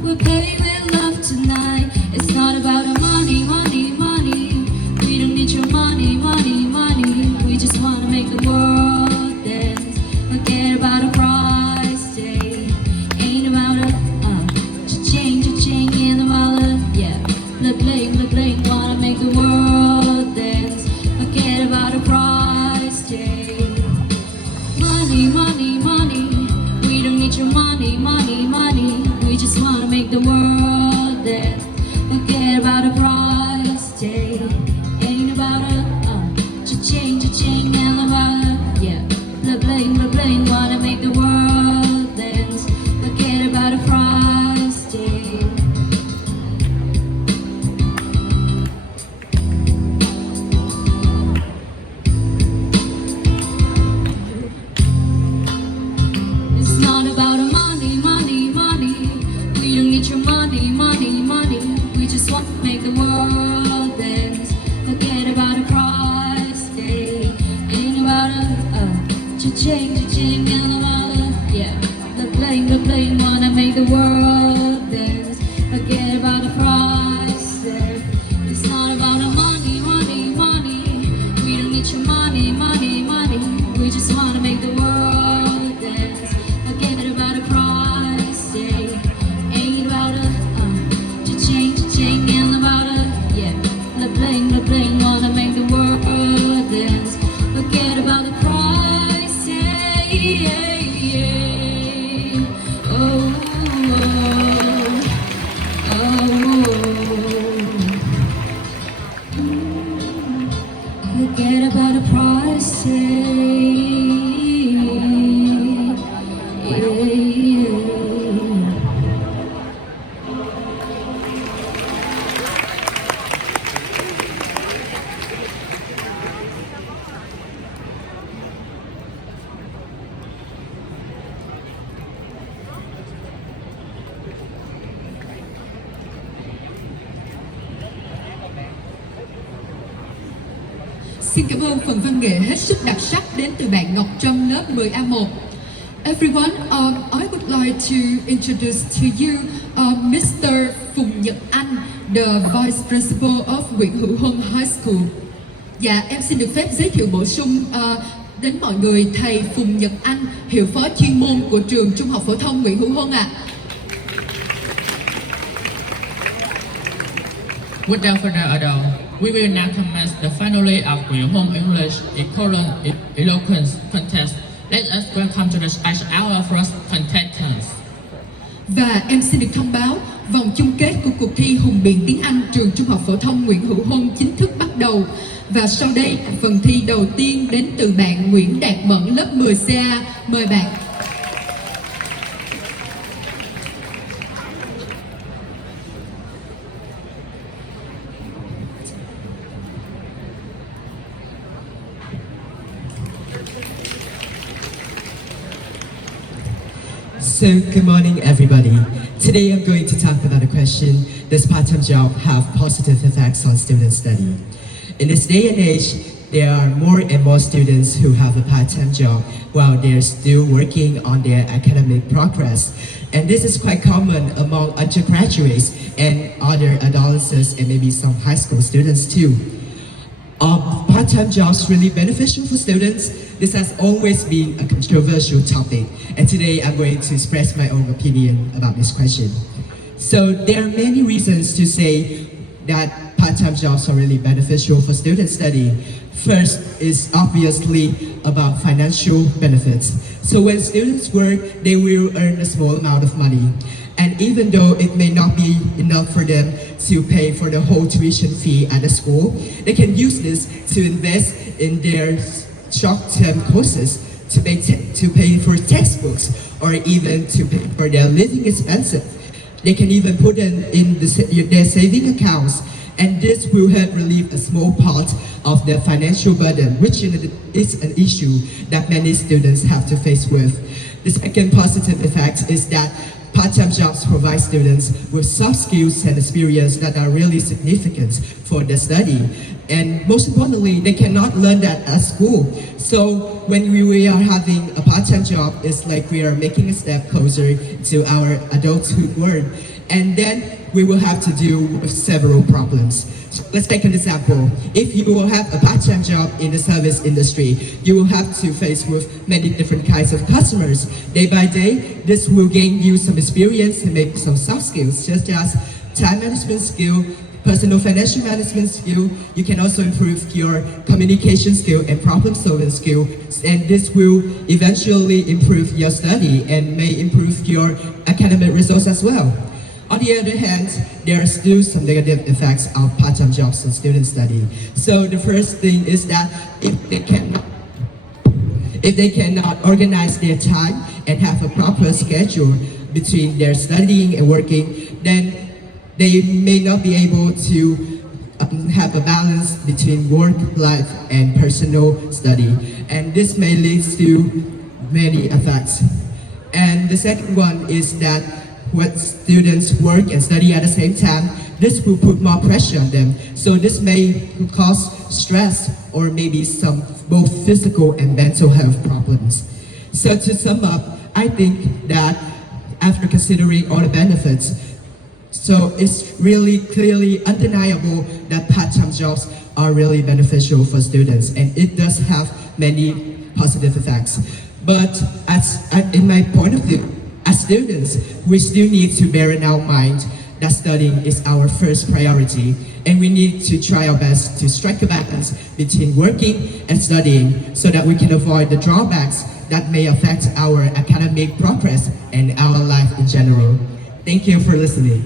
We're playing with love tonight. It's not about the money, money, money. We don't need your money, money, money. We just wanna make the world dance. Forget about the price tag. Ain't about a cha-ching, cha-ching, ain't about a yeah. Bling, wanna make the world dance. Forget about the price tag. Money, money, money. We don't need your money, money, money. We just wanna make the world dance. Forget about the price tag. Ain't about a cha-ching, cha-ching, and about a yeah. Bling, wanna make the world dance. Forget about the price tag. It's not about the money, money, money. We don't need your money, money, money. We just want to make the world dance. Forget about the price tag. Ain't about a cha-ching, cha-ching, and about a yeah. The bling, wanna make the world dance. Forget about the price tag. It's not about the money, money, money. We don't need your money, money, money. We just wanna make the world dance. Forget about the price tag. Ain't about a cha-ching, cha-ching, and about a yeah. The bling, wanna make the world dance. Forget about the price tag. Yeah, yeah. Oh, oh, oh. Forget about the price tag. Yeah, yeah. Xin cảm ơn phần văn nghệ hết sức đặc sắc đến từ bạn Ngọc Trâm lớp 10A1. Everyone, I would like to introduce to you Mr. Phùng Nhật Anh, the Vice Principal of Nguyễn Hữu Huân High School. Dạ, em xin được phép giới thiệu bổ sung đến mọi người thầy Phùng Nhật Anh, hiệu phó chuyên môn của trường Trung học phổ thông Nguyễn Hữu Huân ạ. Without further ado, we will now commence the finale of Nguyễn Huân English Eloquence Contest. Let us welcome to the stage our first contestants. Và em xin được thông báo, vòng chung kết của cuộc thi Hùng biện tiếng Anh trường Trung học phổ thông Nguyễn Hữu Huân chính thức bắt đầu. Và sau đây, phần thi đầu tiên đến từ bạn Nguyễn Đạt Mẫn lớp 10CA. Mời bạn. So, good morning, everybody. Today I'm going to talk about the question, does part-time job have positive effects on student study? In this day and age, there are more and more students who have a part-time job while they're still working on their academic progress. And this is quite common among undergraduates and other adolescents and maybe some high school students too. Are part-time jobs really beneficial for students? This has always been a controversial topic, and today I'm going to express my own opinion about this question. So there are many reasons to say that part-time jobs are really beneficial for student study. First is obviously about financial benefits. So when students work, they will earn a small amount of money. And even though it may not be enough for them to pay for the whole tuition fee at the school, they can use this to invest in their short-term courses, to pay for textbooks, or even to pay for their living expenses. They can even put them in their saving accounts, and this will help relieve a small part of their financial burden, which is an issue that many students have to face with. The second positive effect is that part-time jobs provide students with soft skills and experience that are really significant for their study. And most importantly, they cannot learn that at school. So when we are having a part-time job, it's like we are making a step closer to our adulthood world. And then we will have to deal with several problems. So let's take an example. If you will have a part-time job in the service industry, you will have to face with many different kinds of customers. Day by day, this will gain you some experience and maybe some soft skills, such as time management skill, personal financial management skill. You can also improve your communication skill and problem solving skill, and this will eventually improve your study and may improve your academic results as well. On the other hand, there are still some negative effects of part-time jobs in student study. So the first thing is that if they cannot organize their time and have a proper schedule between their studying and working, then they may not be able to have a balance between work, life, and personal study. And this may lead to many effects. And the second one is that when students work and study at the same time, this will put more pressure on them. So this may cause stress or maybe some both physical and mental health problems. So to sum up, I think that after considering all the benefits, so it's really clearly undeniable that part-time jobs are really beneficial for students, and it does have many positive effects. But in my point of view, as students, we still need to bear in our mind that studying is our first priority, and we need to try our best to strike a balance between working and studying so that we can avoid the drawbacks that may affect our academic progress and our life in general. Thank you for listening.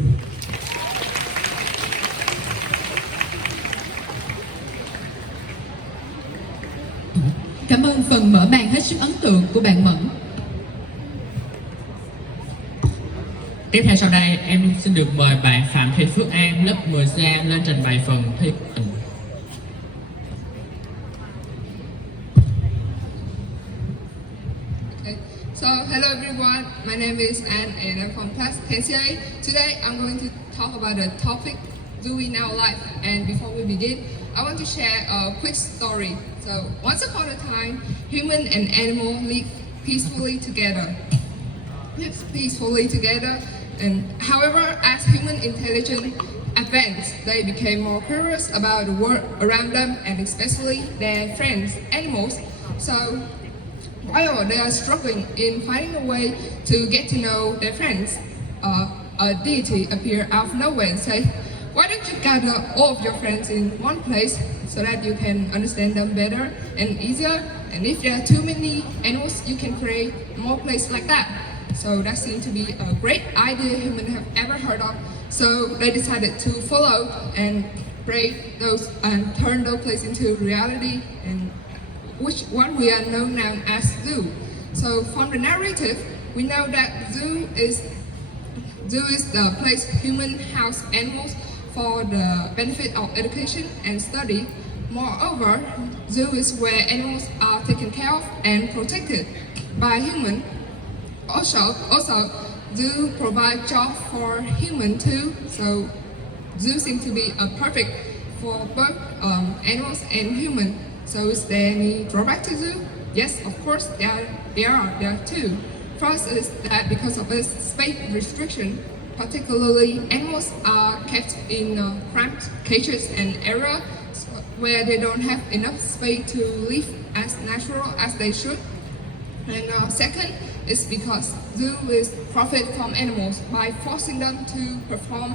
Cảm ơn phần mở màn hết sức ấn tượng của bạn Mẫn. Tiếp theo sau đây, em xin được mời bạn Phạm Thị Phước An, lớp 10C lên trình bày phần thi của mình. So, hello everyone, my name is Anne and I'm from class 10CA. Today I'm going to talk about the topic, do we now life? And before we begin, I want to share a quick story. So, once upon a time, human and animal lived peacefully together. And however, as human intelligence advanced, they became more curious about the world around them and especially their friends, animals. So while they are struggling in finding a way to get to know their friends, a deity appeared out of nowhere and said, "Why don't you gather all of your friends in one place so that you can understand them better and easier? And if there are too many animals, you can create more places like that." So that seemed to be a great idea humans have ever heard of. So they decided to follow and create those and turn those places into reality, and which one we are known now as zoo. So from the narrative, we know that zoo is the place human house animals for the benefit of education and study. Moreover, zoo is where animals are taken care of and protected by humans. Also, zoo provide job for human too. So zoo seem to be a perfect for both animals and human. So is there any drawback to zoo? Yes, of course there are two. First is that because of the space restriction, particularly animals are kept in cramped cages and area where they don't have enough space to live as natural as they should. And second is because zoo is profit from animals by forcing them to perform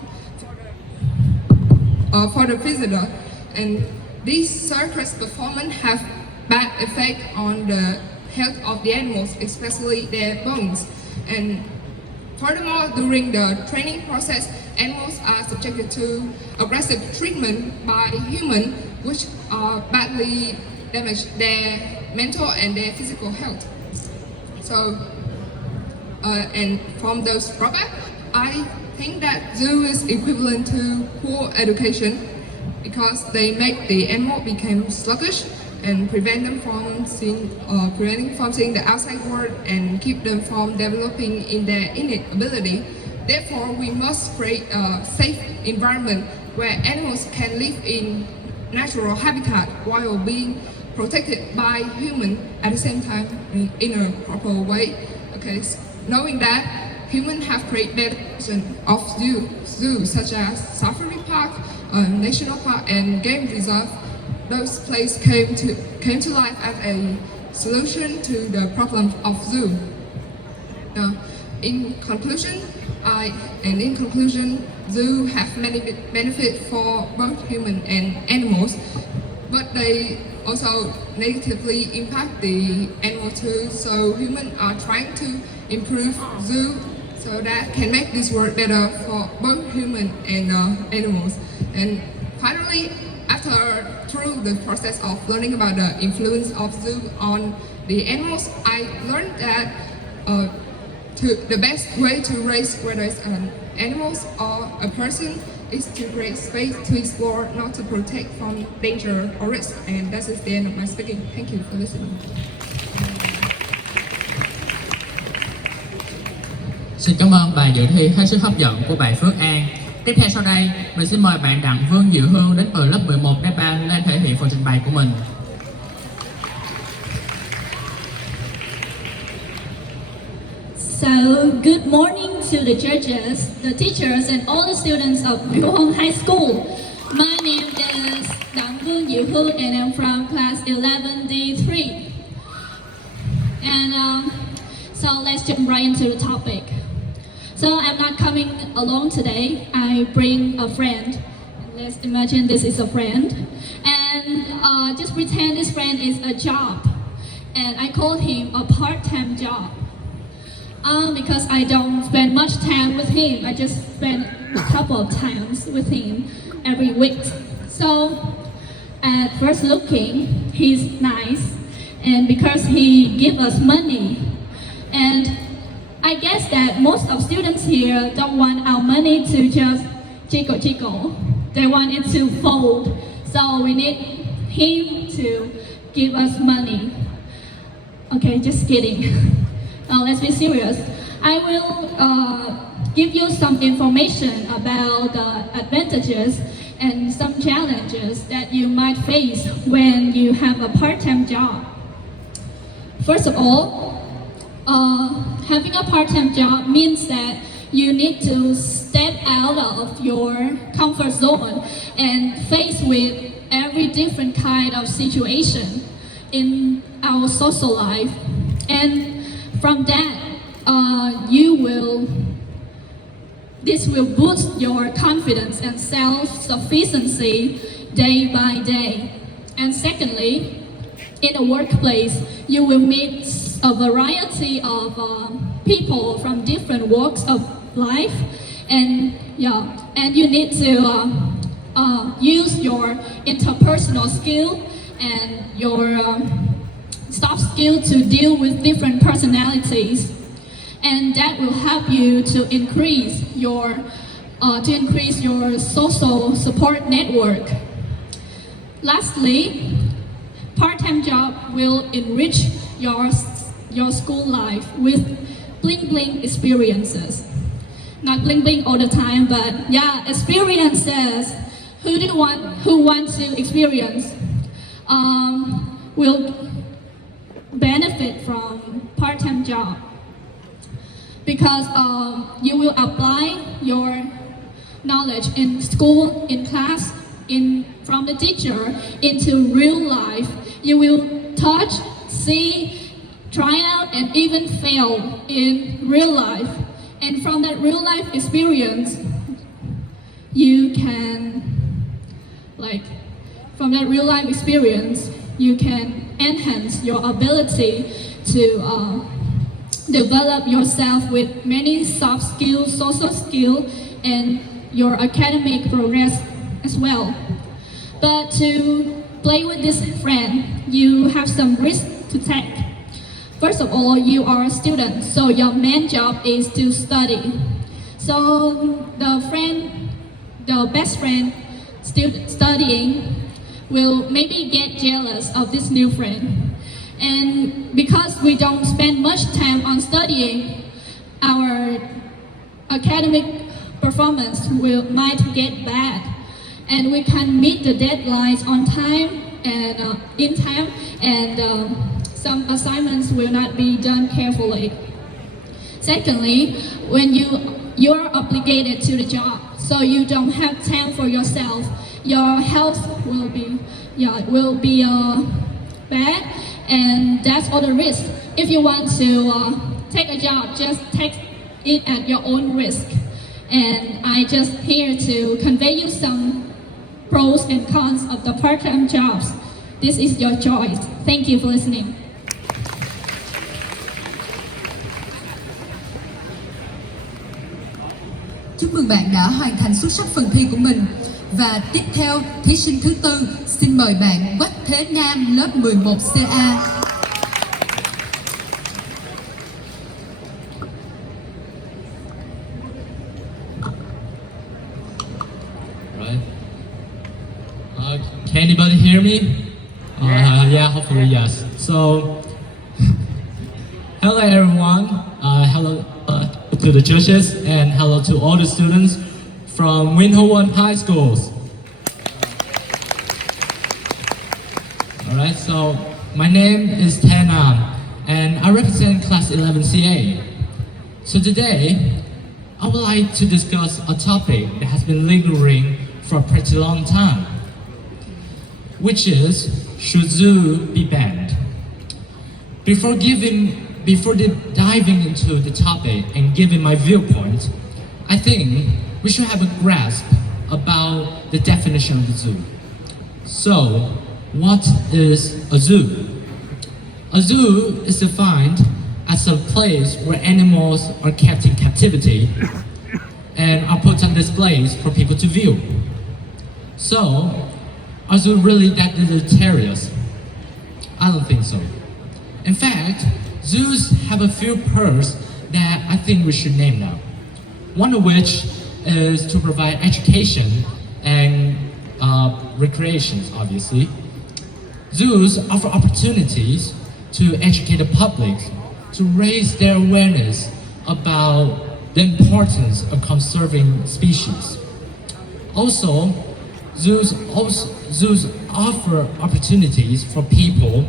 for the visitor, and these circus performance have bad effect on the health of the animals, especially their bones. And furthermore, during the training process, animals are subjected to aggressive treatment by humans, which badly damage their mental and their physical health. So, and from those drawbacks, I think that zoo is equivalent to poor education because they make the animal become sluggish and prevent them from seeing the outside world and keep them from developing in their innate ability. Therefore, we must create a safe environment where animals can live in natural habitat while being protected by humans at the same time in a proper way. Okay, so knowing that humans have created their definition of zoos such as safari park, national park, and game reserve. Those places came to life as a solution to the problem of zoo. Now, in conclusion, zoo have many benefits for both human and animals, but they also negatively impact the animal too. So humans are trying to improve zoo so that can make this world better for both human and animals. And finally, through the process of learning about the influence of zoo on the animals, I learned that the best way to raise whether it's an animals or a person is to create space to explore, not to protect from danger or risk. And that is the end of my speaking. Thank you for listening. Xin cảm ơn bài dự thi hết sức hấp dẫn của bạn Phước An. Tiếp theo sau đây, mình xin mời bạn Đặng Vương Diệu Hương đến từ lớp 11 D3 lên thể hiện phần trình bày của mình. So, good morning to the judges, the teachers, and all the students of Huân High School. My name is Đặng Vương Diệu Hương, and I'm from class 11D3. And so let's jump right into the topic. So I'm not coming alone today. I bring a friend. Let's imagine this is a friend, and just pretend this friend is a job, and I call him a part-time job. Because I don't spend much time with him. I just spend a couple of times with him every week. So at first looking, he's nice, and because he gives us money, and I guess that most of students here don't want our money to just jiggle. They want it to fold. So we need him to give us money. Okay, just kidding. Now let's be serious. I will give you some information about the advantages and some challenges that you might face when you have a part-time job. First of all, having a part-time job means that you need to step out of your comfort zone and face with every different kind of situation in our social life. And from that, this will boost your confidence and self-sufficiency day by day. And secondly, in a workplace, you will meet a variety of people from different walks of life, and you need to use your interpersonal skill and your soft skill to deal with different personalities, and that will help you to increase your social support network. Lastly, part-time job will enrich your school life with bling bling experiences. Not bling bling all the time, but yeah, experiences. Who wants to experience will benefit from part-time job, because you will apply your knowledge in school, in class, from the teacher into real life. You will touch, see, try out, and even fail in real life. And from that real life experience, you can enhance your ability to develop yourself with many soft skills, social skills, and your academic progress as well. But to play with this friend, you have some risk to take. First of all, you are a student, so your main job is to study. So the best friend studying will maybe get jealous of this new friend. And because we don't spend much time on studying, our academic performance might get bad, and we can't meet the deadlines on time and in time, and some assignments will not be done carefully. Secondly, when you're obligated to the job, so you don't have time for yourself, your health will be bad, and that's all the risk. If you want to take a job, just take it at your own risk. And I just here to convey you some pros and cons of the part-time jobs. This is your choice. Thank you for listening. Chúc mừng bạn đã hoàn thành xuất sắc phần thi của mình. Và tiếp theo, thí sinh thứ tư, xin mời bạn Quách Thế Nam, lớp 11CA. Right. Can anybody hear me? Yeah, hopefully yes. So, hello everyone. Hello to the judges and hello to all the students from Huân High Schools. Alright, so my name is Tana and I represent class 11CA. So today, I would like to discuss a topic that has been lingering for a pretty long time, which is, should zoo be banned? Before diving into the topic and giving my viewpoint, I think we should have a grasp about the definition of the zoo. So, what is a zoo? A zoo is defined as a place where animals are kept in captivity and are put on displays for people to view. So, are zoos really that deleterious? I don't think so. In fact, zoos have a few perks that I think we should name now. One of which is to provide education and recreations, obviously. Zoos offer opportunities to educate the public, to raise their awareness about the importance of conserving species. Also, zoos offer opportunities for people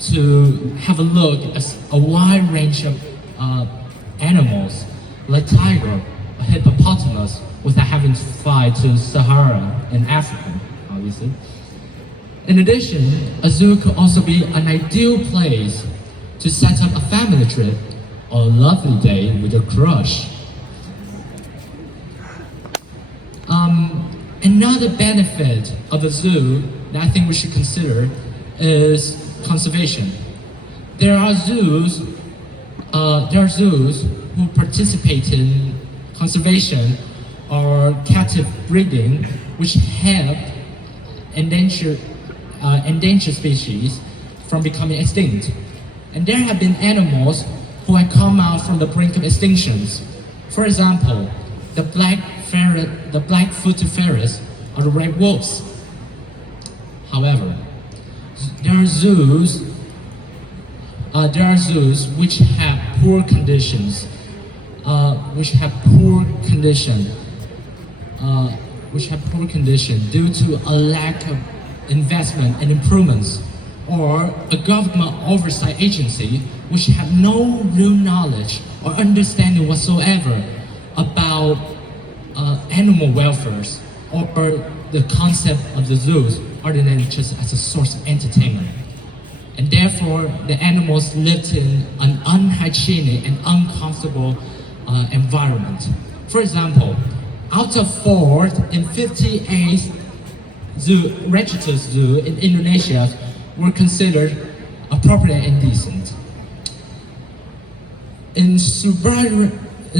to have a look at a wide range of animals, like tiger, a hippopotamus, without having to fly to Sahara in Africa, obviously. In addition, a zoo could also be an ideal place to set up a family trip or a lovely day with a crush. Another benefit of a zoo that I think we should consider is conservation. There are zoos who participate in conservation or captive breeding, which help endangered species from becoming extinct. And there have been animals who have come out from the brink of extinctions. For example, the black-footed ferrets or the red wolves. However, there are zoos which have poor conditions which have poor condition, due to a lack of investment and improvements, or a government oversight agency which have no real knowledge or understanding whatsoever about animal welfare or the concept of the zoos other than just as a source of entertainment. And therefore, the animals lived in an unhygienic and uncomfortable environment. For example, out of 458 registered zoos in Indonesia were considered appropriate and decent. In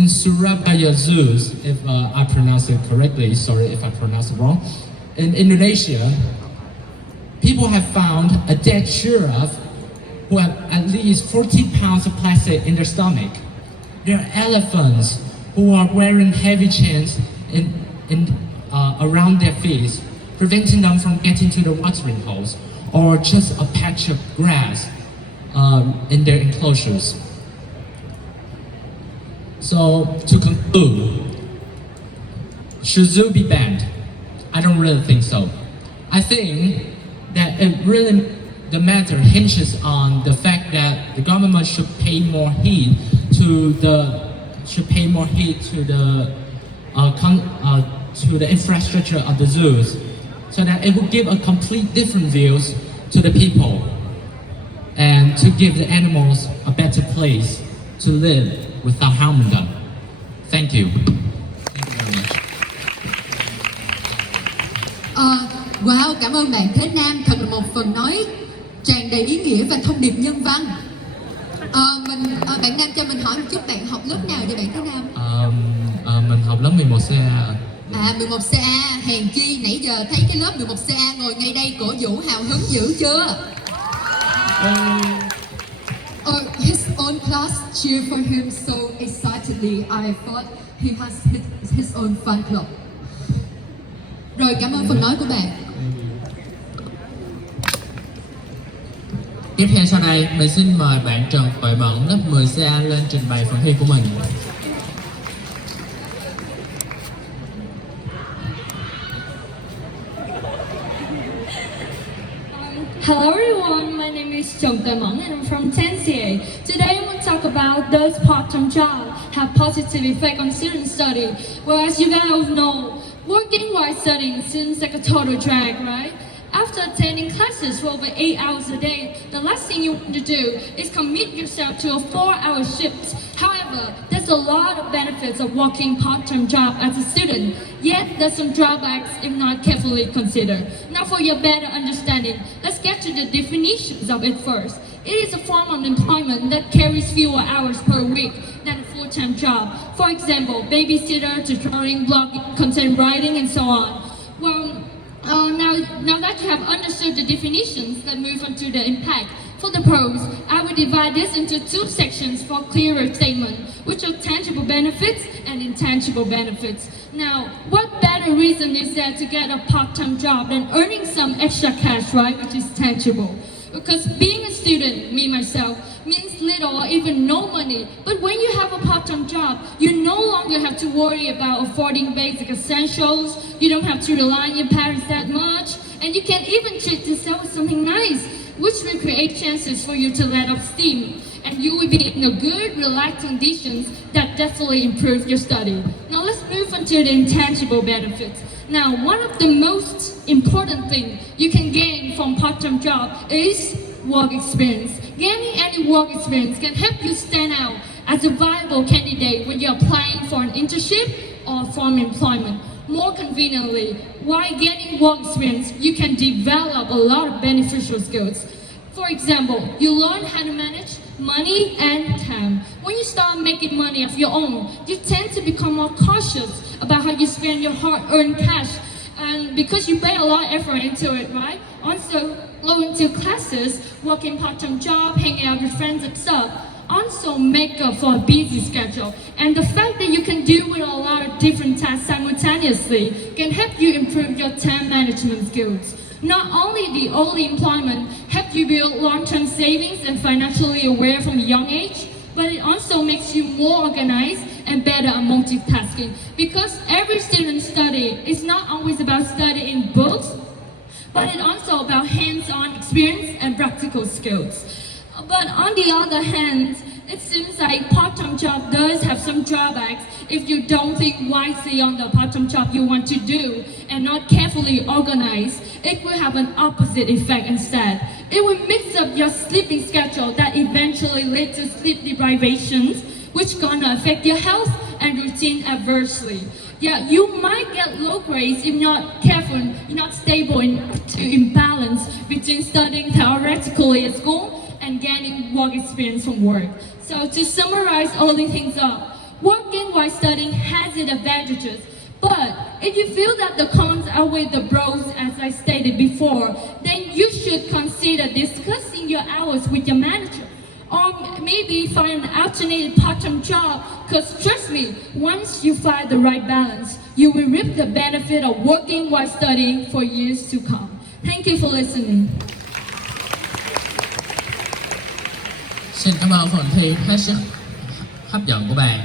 Surabaya zoos, if I pronounce it correctly, sorry if I pronounce it wrong, in Indonesia, people have found a dead giraffe who have at least 40 pounds of plastic in their stomach. There are elephants who are wearing heavy chains around their feet, preventing them from getting to the watering holes, or just a patch of grass in their enclosures. So, to conclude, should zoo be banned? I don't really think so. I think that the matter hinges on the fact that the government should pay more heed to the infrastructure of the zoos, so that it will give a complete different views to the people, and to give the animals a better place to live without harming them. Thank you. Thank you very much. Wow, cảm ơn bạn Thế Nam, thật là một phần nói tràn đầy ý nghĩa và thông điệp nhân văn. Bạn Nam cho mình hỏi một chút, bạn học lớp nào vậy bạn Thế Nam? Mình học lớp 11CA. 11CA, hèn chi nãy giờ thấy cái lớp 11CA ngồi ngay đây cổ vũ hào hứng dữ chưa? His own class cheered for him so excitedly. I thought he has his own fan club. Rồi, cảm ơn phần nói của bạn. Tiếp theo sau đây, mình xin mời bạn Trần Huệ Mẫn lớp 10CA lên trình bày phần thi của mình. Hello everyone, my name is Chung and I'm from 10CA. Today I want to talk about those part-time jobs have positive effect on student study. Whereas you guys know, working while studying seems like a total drag, right? After attending classes for over 8 hours a day, the last thing you want to do is commit yourself to a 4-hour shift. However, there's a lot of benefits of working part-time job as a student, yet there's some drawbacks if not carefully considered. Now for your better understanding, let's get to the definitions of it first. It is a form of employment that carries fewer hours per week than a full-time job. For example, babysitter, tutoring, blogging, content writing, and so on. Well, now that you have understood the definitions, let's move on to the impact. For the pros, I will divide this into two sections for clearer statement, which are tangible benefits and intangible benefits. Now, what better reason is there to get a part-time job than earning some extra cash, right, which is tangible? Because being a student, me myself, means little or even no money. But when you have a part-time job, you no longer have to worry about affording basic essentials. You don't have to rely on your parents that much. And you can even treat yourself with something nice, which will create chances for you to let off steam. And you will be in a good, relaxed conditions that definitely improve your study. Now let's move on to the intangible benefits. Now, one of the most important things you can gain from part-time job is work experience. Gaining any work experience can help you stand out as a viable candidate when you're applying for an internship or from employment. More conveniently, while getting work experience, you can develop a lot of beneficial skills. For example, you learn how to manage money and time. When you start making money of your own, you tend to become more cautious about how you spend your hard-earned cash, and because you pay a lot of effort into it, right? Also, going to classes, working part-time job, hanging out with friends and stuff, also make up for a busy schedule. And the fact that you can deal with a lot of different tasks simultaneously can help you improve your time management skills. Not only the early employment help you build long-term savings and financially aware from a young age, but it also makes you more organized and and better at multitasking. Because every student study is not always about studying books, but it's also about hands-on experience and practical skills. But on the other hand, it seems like part-time job does have some drawbacks if you don't think wisely on the part-time job you want to do and not carefully organize. It will have an opposite effect instead. It will mix up your sleeping schedule that eventually leads to sleep deprivations, which gonna affect your health and routine adversely. Yeah, you might get low grades if you're not careful, you're not stable enough to imbalance between studying theoretically at school and gaining work experience from work. So to summarize all these things up, working while studying has its advantages, but if you feel that the cons outweigh the pros as I stated before, then you should consider discussing your hours with your manager, or maybe find an alternative part-time job, because trust me, once you find the right balance, you will reap the benefit of working while studying for years to come. Thank you for listening. Xin cảm ơn phần thi hết sức hấp dẫn của bạn.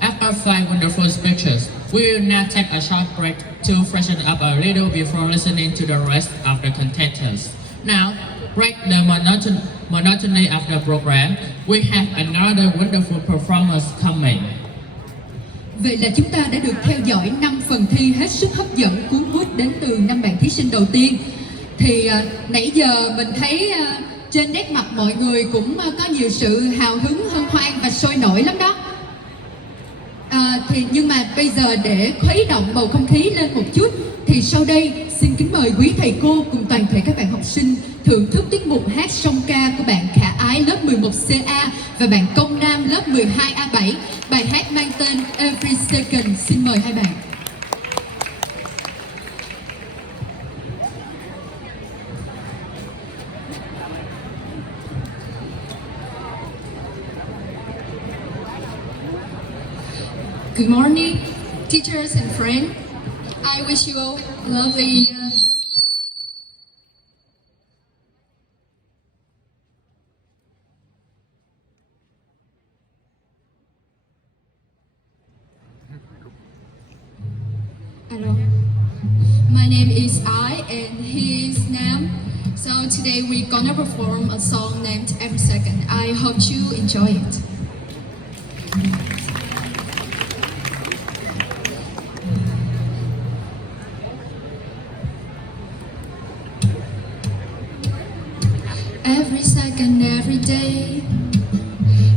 After 5 wonderful speeches, we will now take a short break to freshen up a little before listening to the rest of the contestants. Now, break the monotony of the program. We have another wonderful performance coming. Vậy là chúng ta đã được theo dõi 5 phần thi hết sức hấp dẫn cuốn hút đến từ 5 bạn thí sinh đầu tiên. Thì nãy giờ mình thấy trên nét mặt mọi người cũng có nhiều sự hào hứng, hân hoan và sôi nổi lắm đó. Nhưng mà bây giờ để khuấy động bầu không khí lên một chút, thì sau đây xin kính mời quý thầy cô cùng toàn thể các bạn học sinh thưởng thức tiết mục hát song ca của bạn Khả Ái lớp 11CA và bạn Công Nam lớp 12A7. Bài hát mang tên Every Second. Xin mời hai bạn. Good morning, teachers and friends. I wish you all a lovely Hello. My name is I and he is Nam. So today we're gonna perform a song named Every Second. I hope you enjoy it. Every second, every day,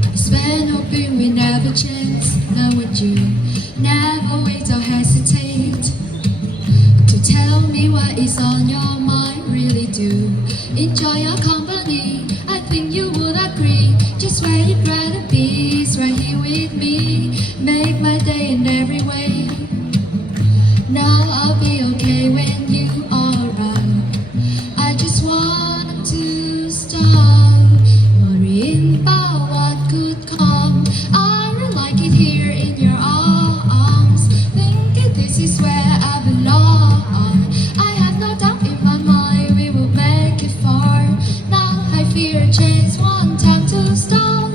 I spend hoping we never change. Knowing you never wait or hesitate to tell me what is on your mind. Really do enjoy your company. I think you would agree. Just where you'd rather be is right here with me. Make my day in every way. Now I'll be okay when you are around. I just want to stop worrying about what could come. I don't like it here in your arms. Thinking this is where I belong. I have no doubt in my mind we will make it far. Now I fear a chance, one time to stop.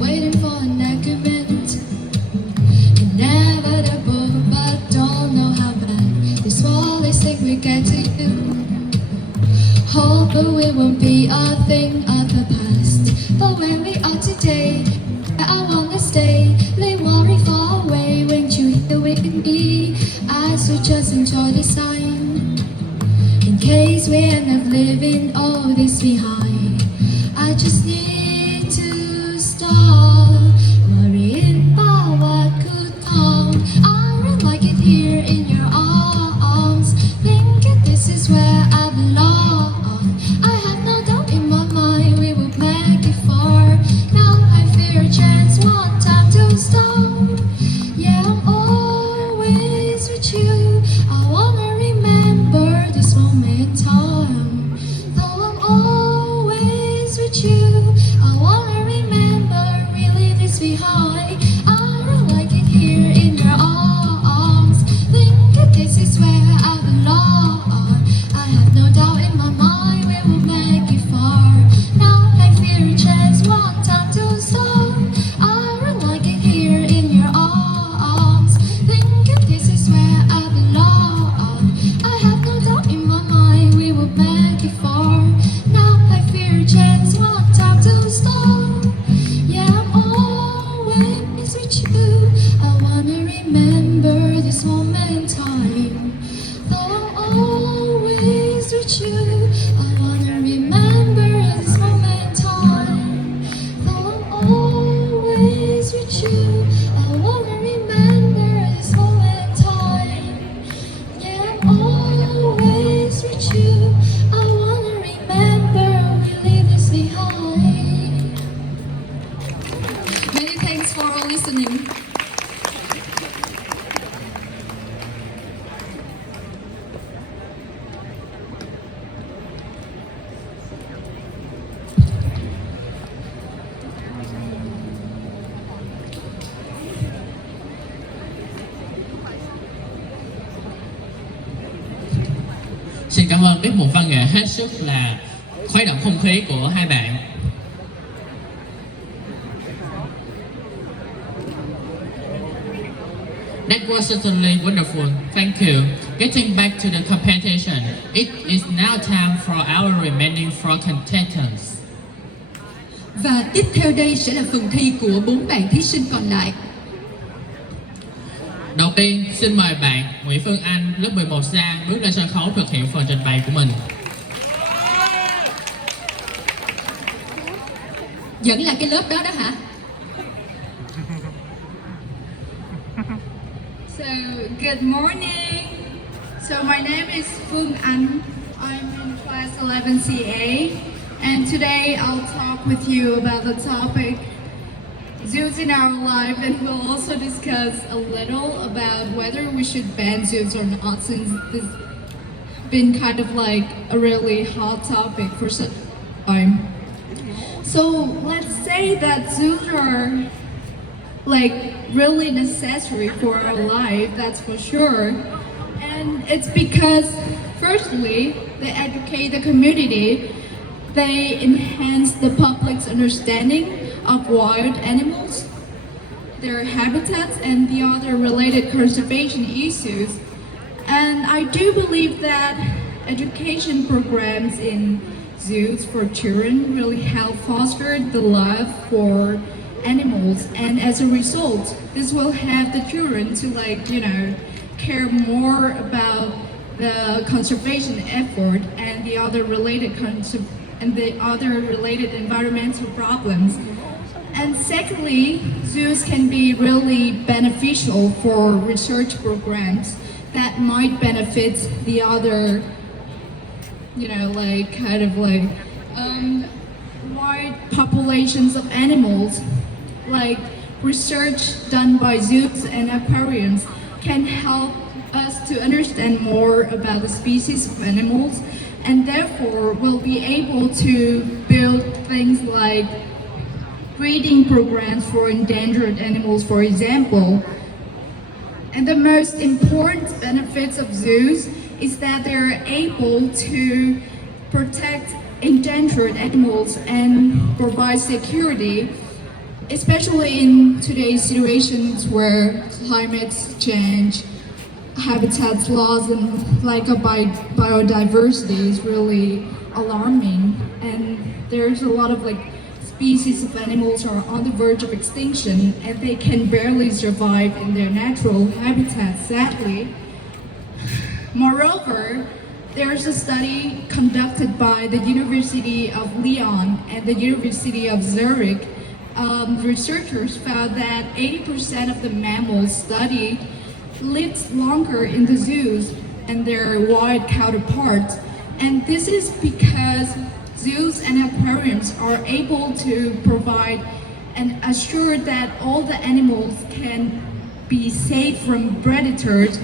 Waiting for an argument. Inevitable, but don't know how bad this wall is think we get to you. Hope we won't be a thing of the past. But when we are today, I wanna stay. Leave worry far away when you here with me. I should just enjoy the sign. In case we end up leaving all this behind, I just need to stop worrying about what could come. I don't like it here in your arms. Thinking this is where I belong. I have no doubt in my mind we will make it far. Now I fear a chance, one time to stop. Yeah, I'm always with you. I wanna remember this moment in time. Though I'm always with you, I wanna remember we leave this behind. I don't like it here in your arms. Thinking this is where I belong. I have no doubt in my mind we will make it far. Now I feel with you. I wanna remember this moment in time. Yeah, I'm always with you. I wanna remember we leave this behind. Many thanks for listening. Xin cảm ơn tiết mục văn nghệ hết sức là khuấy động không khí của hai bạn. That was certainly wonderful. Thank you. Getting back to the competition, it is now time for our remaining four contestants. Và tiếp theo đây sẽ là phần thi của 4 bạn thí sinh còn lại. Đầu tiên, xin mời bạn Nguyễn Phương Anh, lớp 11 Giang bước lên sân khấu thực hiện phần trình bày của mình. Vẫn là cái lớp đó đó hả? So, good morning. So, my name is Phương Anh. I'm in class 11CA. And today I'll talk with you about the topic zoos in our life, and we'll also discuss a little about whether we should ban zoos or not, since this has been kind of like a really hot topic for some time. So let's say that zoos are like really necessary for our life, that's for sure. And it's because firstly, they educate the community, they enhance the public's understanding of wild animals, their habitats, and the other related conservation issues. And I do believe that education programs in zoos for children really help foster the love for animals, and as a result, this will have the children to care more about the conservation effort and the other related environmental problems. And secondly, zoos can be really beneficial for research programs that might benefit the other, wide populations of animals. Like research done by zoos and aquariums can help us to understand more about the species of animals, and therefore we'll be able to build things like breeding programs for endangered animals, for example. And the most important benefits of zoos is that they're able to protect endangered animals and provide security, especially in today's situations where climate change, habitat loss, and lack of biodiversity is really alarming. And there's a lot of species of animals are on the verge of extinction, and they can barely survive in their natural habitat, sadly. Moreover, there's a study conducted by the University of Lyon and the University of Zurich. Researchers found that 80% of the mammals studied lived longer in the zoos and their wild counterparts. And this is because zoos and aquariums are able to provide and assure that all the animals can be safe from predators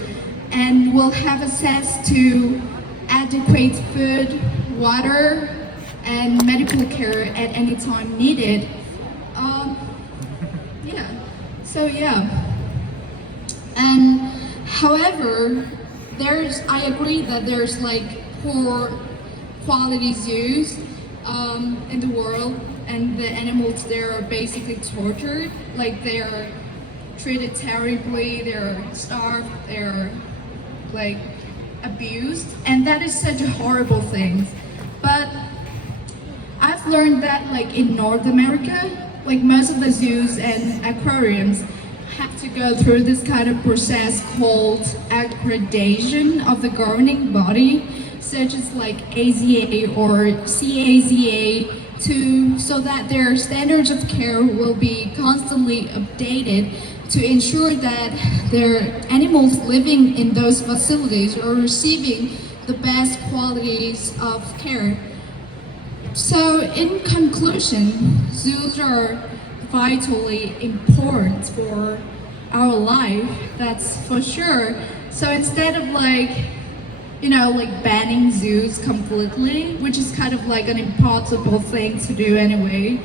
and will have access to adequate food, water, and medical care at any time needed. And however, I agree that there's poor quality zoos in the world, and the animals there are basically tortured. They are treated terribly, they're starved, they're abused, and that is such a horrible thing. But I've learned that in North America, most of the zoos and aquariums have to go through this kind of process called accreditation of the governing body, such as AZA or CAZA, so that their standards of care will be constantly updated to ensure that their animals living in those facilities are receiving the best qualities of care. So in conclusion, zoos are vitally important for our life, that's for sure. So instead of banning zoos completely, which is kind of like an impossible thing to do anyway,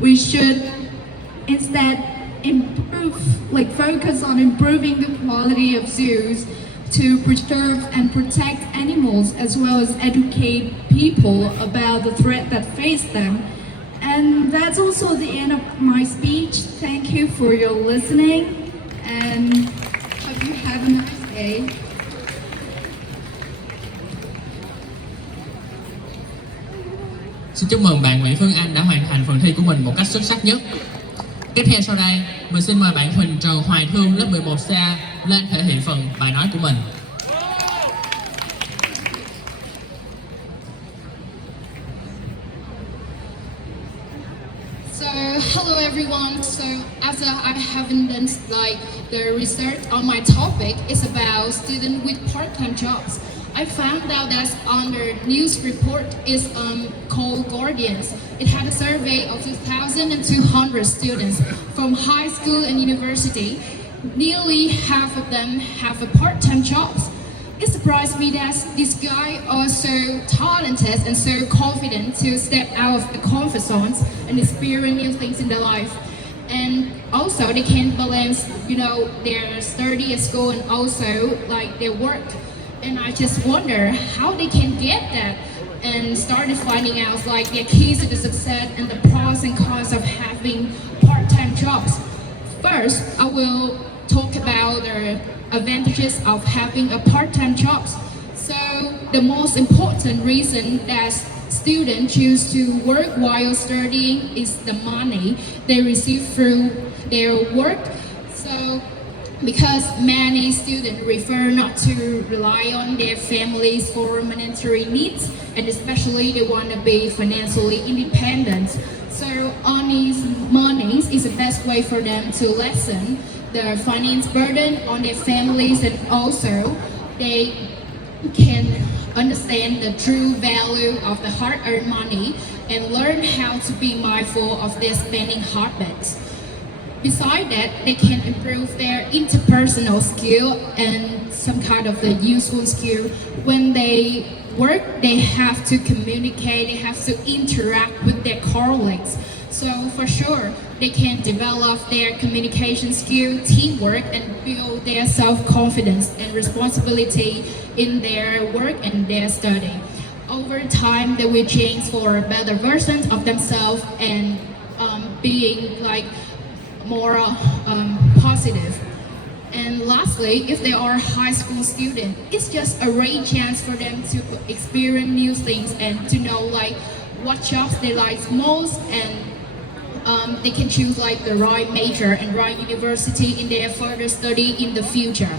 we should instead focus on improving the quality of zoos to preserve and protect animals, as well as educate people about the threat that face them. And that's also the end of my speech. Thank you for your listening, and hope you have a nice day. Xin chúc mừng bạn Nguyễn Phương Anh đã hoàn thành phần thi của mình một cách xuất sắc nhất. Tiếp theo sau đây, mình xin mời bạn Huỳnh Trần Hoài Thương lớp 11C lên thể hiện phần bài nói của mình. So, hello everyone. So, as I haven't done the research on my topic, it's about students with part-time jobs. I found out that on the news report is called Guardians. It had a survey of 2,200 students from high school and university. Nearly half of them have a part-time jobs. It surprised me that this guy are so talented and so confident to step out of the comfort zones and experience new things in their life. And also they can balance, their study at school and also their work. And I just wonder how they can get that, and started finding out their keys to the success and the pros and cons of having part-time jobs. First, I will talk about the advantages of having a part-time job. So the most important reason that students choose to work while studying is the money they receive through their work. So because many students prefer not to rely on their families for monetary needs, and especially they want to be financially independent. So earning money is the best way for them to lessen the finance burden on their families, and also they can understand the true value of the hard-earned money and learn how to be mindful of their spending habits. Besides that, they can improve their interpersonal skill and some kind of the useful skill. When they work, they have to communicate, they have to interact with their colleagues. So for sure, they can develop their communication skill, teamwork, and build their self-confidence and responsibility in their work and their study. Over time, they will change for better versions of themselves and being more positive. And lastly, if they are high school students, it's just a great chance for them to experience new things and to know what jobs they like most, and they can choose the right major and right university in their further study in the future.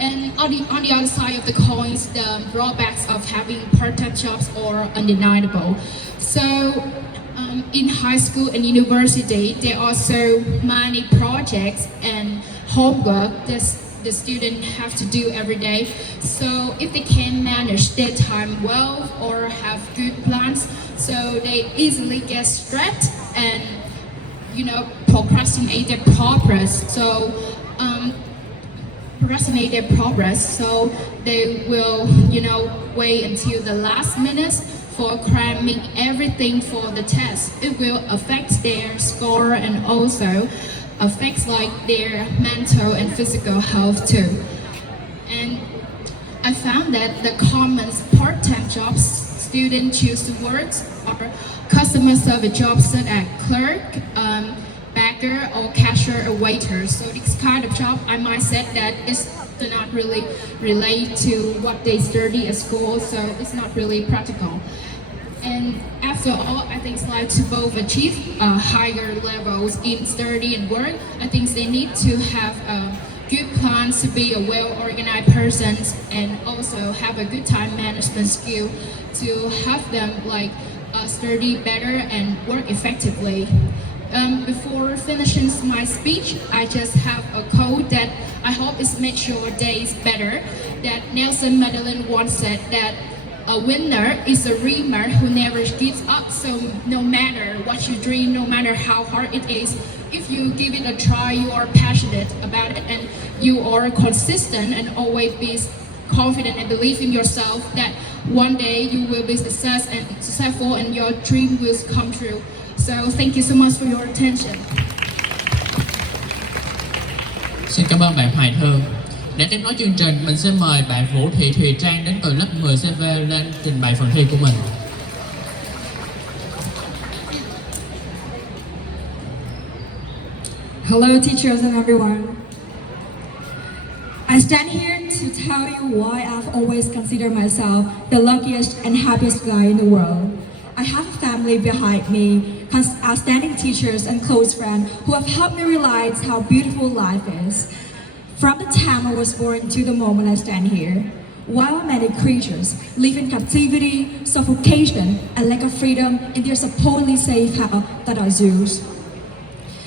And on the other side of the coins, the drawbacks of having part-time jobs are undeniable. So in high school and university, there are so many projects and homework that the students have to do every day. So if they can manage their time well or have good plans, so they easily get stressed and procrastinate their progress. So so they will wait until the last minute for cramming everything for the test. It will affect their score and also affects their mental and physical health too. And I found that the common part-time jobs students choose to work are customer service jobs such as clerk, backer, or cashier or waiter. So this kind of job, I might say that it's not really relate to what they study at school, so it's not really practical. And after all, I think to both achieve higher levels in study and work, I think they need to have good plans to be a well-organized person and also have a good time management skill to have them study better and work effectively. Before finishing my speech, I just have a quote that I hope it makes your days better. That Nelson Mandela once said that a winner is a dreamer who never gives up. So no matter what you dream, no matter how hard it is, if you give it a try, you are passionate about it and you are consistent and always be confident and believe in yourself, that one day you will be successful and your dream will come true. So thank you so much for your attention. Xin cảm ơn bạn Hoài Thương. Để tiếp nối chương trình, mình sẽ mời bạn Vũ Thị Thùy Trang đến từ lớp 10CV lên trình bày phần thi của mình. Hello teachers and everyone. I stand here to tell you why I've always considered myself the luckiest and happiest guy in the world. I have a family behind me, outstanding teachers and close friends who have helped me realize how beautiful life is. From the time I was born to the moment I stand here, while many creatures live in captivity, suffocation, and lack of freedom in their supposedly safe house that are zoos.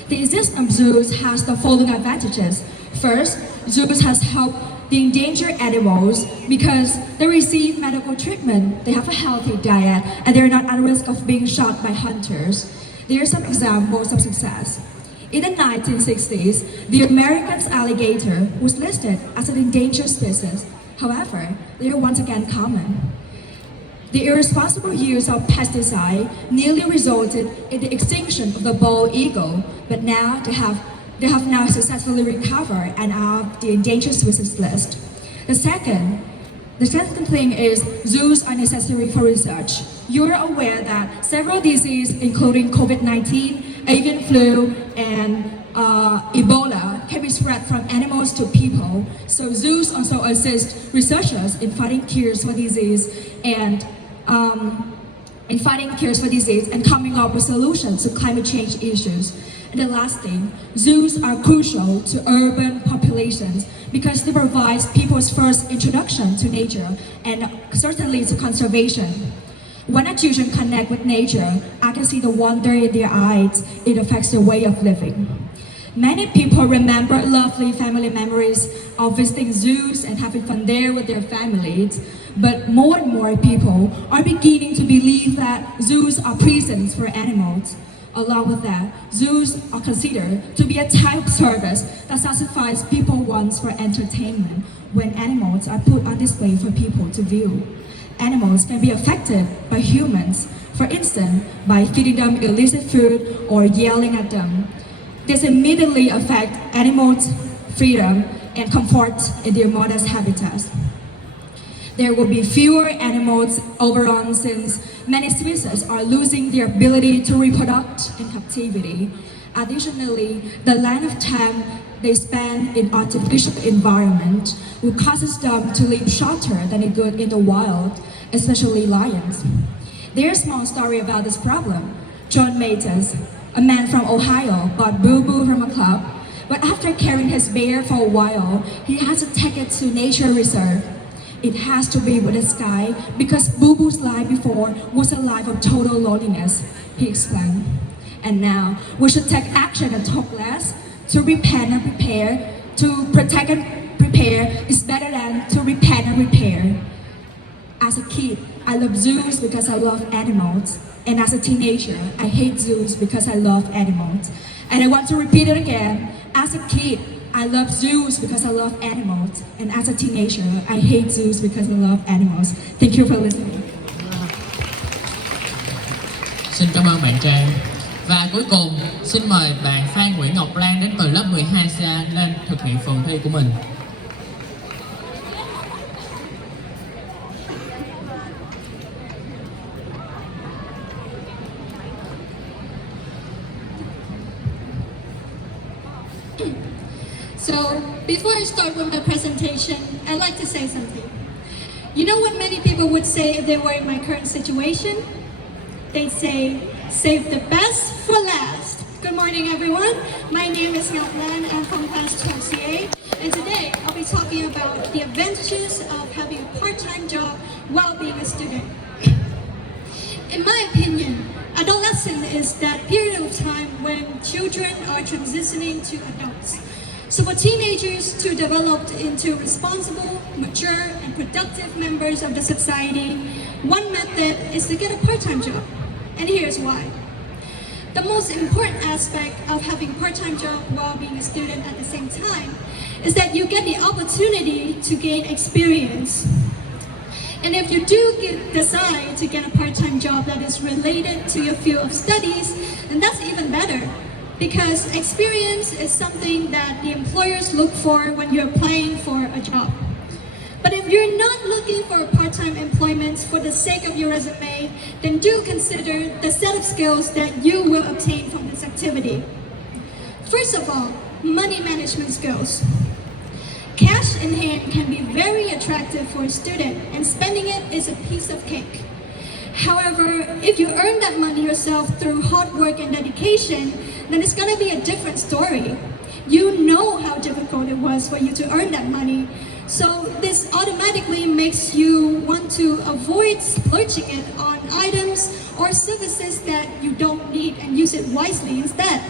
The existence of zoos has the following advantages. First, zoos has helped the endangered animals because they receive medical treatment, they have a healthy diet, and they're not at risk of being shot by hunters. There are some examples of success. In the 1960s, the American alligator was listed as an endangered species. However, they are once again common. The irresponsible use of pesticide nearly resulted in the extinction of the bald eagle, but now they have now successfully recovered and are on the endangered species list. The second thing is zoos are necessary for research. You are aware that several diseases, including COVID-19, avian flu, and Ebola, can be spread from animals to people. So zoos also assist researchers in finding cures for disease and coming up with solutions to climate change issues. And the last thing, zoos are crucial to urban populations because they provide people's first introduction to nature and certainly to conservation. When a children connect with nature, I can see the wonder in their eyes. It affects their way of living. Many people remember lovely family memories of visiting zoos and having fun there with their families. But more and more people are beginning to believe that zoos are prisons for animals. Along with that, zoos are considered to be a type of service that satisfies people's wants for entertainment when animals are put on display for people to view. Animals can be affected by humans, for instance, by feeding them illicit food or yelling at them. This immediately affects animals' freedom and comfort in their modest habitats. There will be fewer animals overall since many species are losing their ability to reproduce in captivity. Additionally, the length of time they spend in artificial environment will cause them to live shorter than it could in the wild, especially lions. There's a small story about this problem. John Matus, a man from Ohio, bought Boo Boo from a club, but after carrying his bear for a while, he had to take it to nature reserve. It has to be with the sky because Boo Boo's life before was a life of total loneliness, he explained. And now we should take action and talk less. To repent and prepare, to protect and prepare is better than to repent and repair. As a kid, I love zoos because I love animals. And as a teenager, I hate zoos because I love animals. And I want to repeat it again. As a kid, I love zoos because I love animals. And as a teenager, I hate zoos because I love animals. Thank you for listening. Xin cảm ơn bạn Trang. Và cuối cùng, xin mời bạn Phan Nguyễn Ngọc Lan đến từ lớp 12C lên thực hiện phần thi của mình. So, before I start with my presentation, I'd like to say something. You know what many people would say if they were in my current situation? They'd say, save the best for last. Good morning, everyone. My name is Ngọc Lan. I'm from class 12CA. And today, I'll be talking about the advantages of having a part-time job while being a student. In my opinion, adolescence is that period of time when children are transitioning to adults. So for teenagers to develop into responsible, mature, and productive members of the society, one method is to get a part-time job. And here's why. The most important aspect of having a part-time job while being a student at the same time is that you get the opportunity to gain experience. And if you do decide to get a part-time job that is related to your field of studies, then that's even better. Because experience is something that the employers look for when you're applying for a job. But if you're not looking for a part-time employment for the sake of your resume, then do consider the set of skills that you will obtain from this activity. First of all, money management skills. Cash in hand can be very attractive for a student, and spending it is a piece of cake. However, if you earn that money yourself through hard work and dedication, then it's gonna be a different story. You know how difficult it was for you to earn that money. So this automatically makes you want to avoid splurging it on items or services that you don't need and use it wisely instead.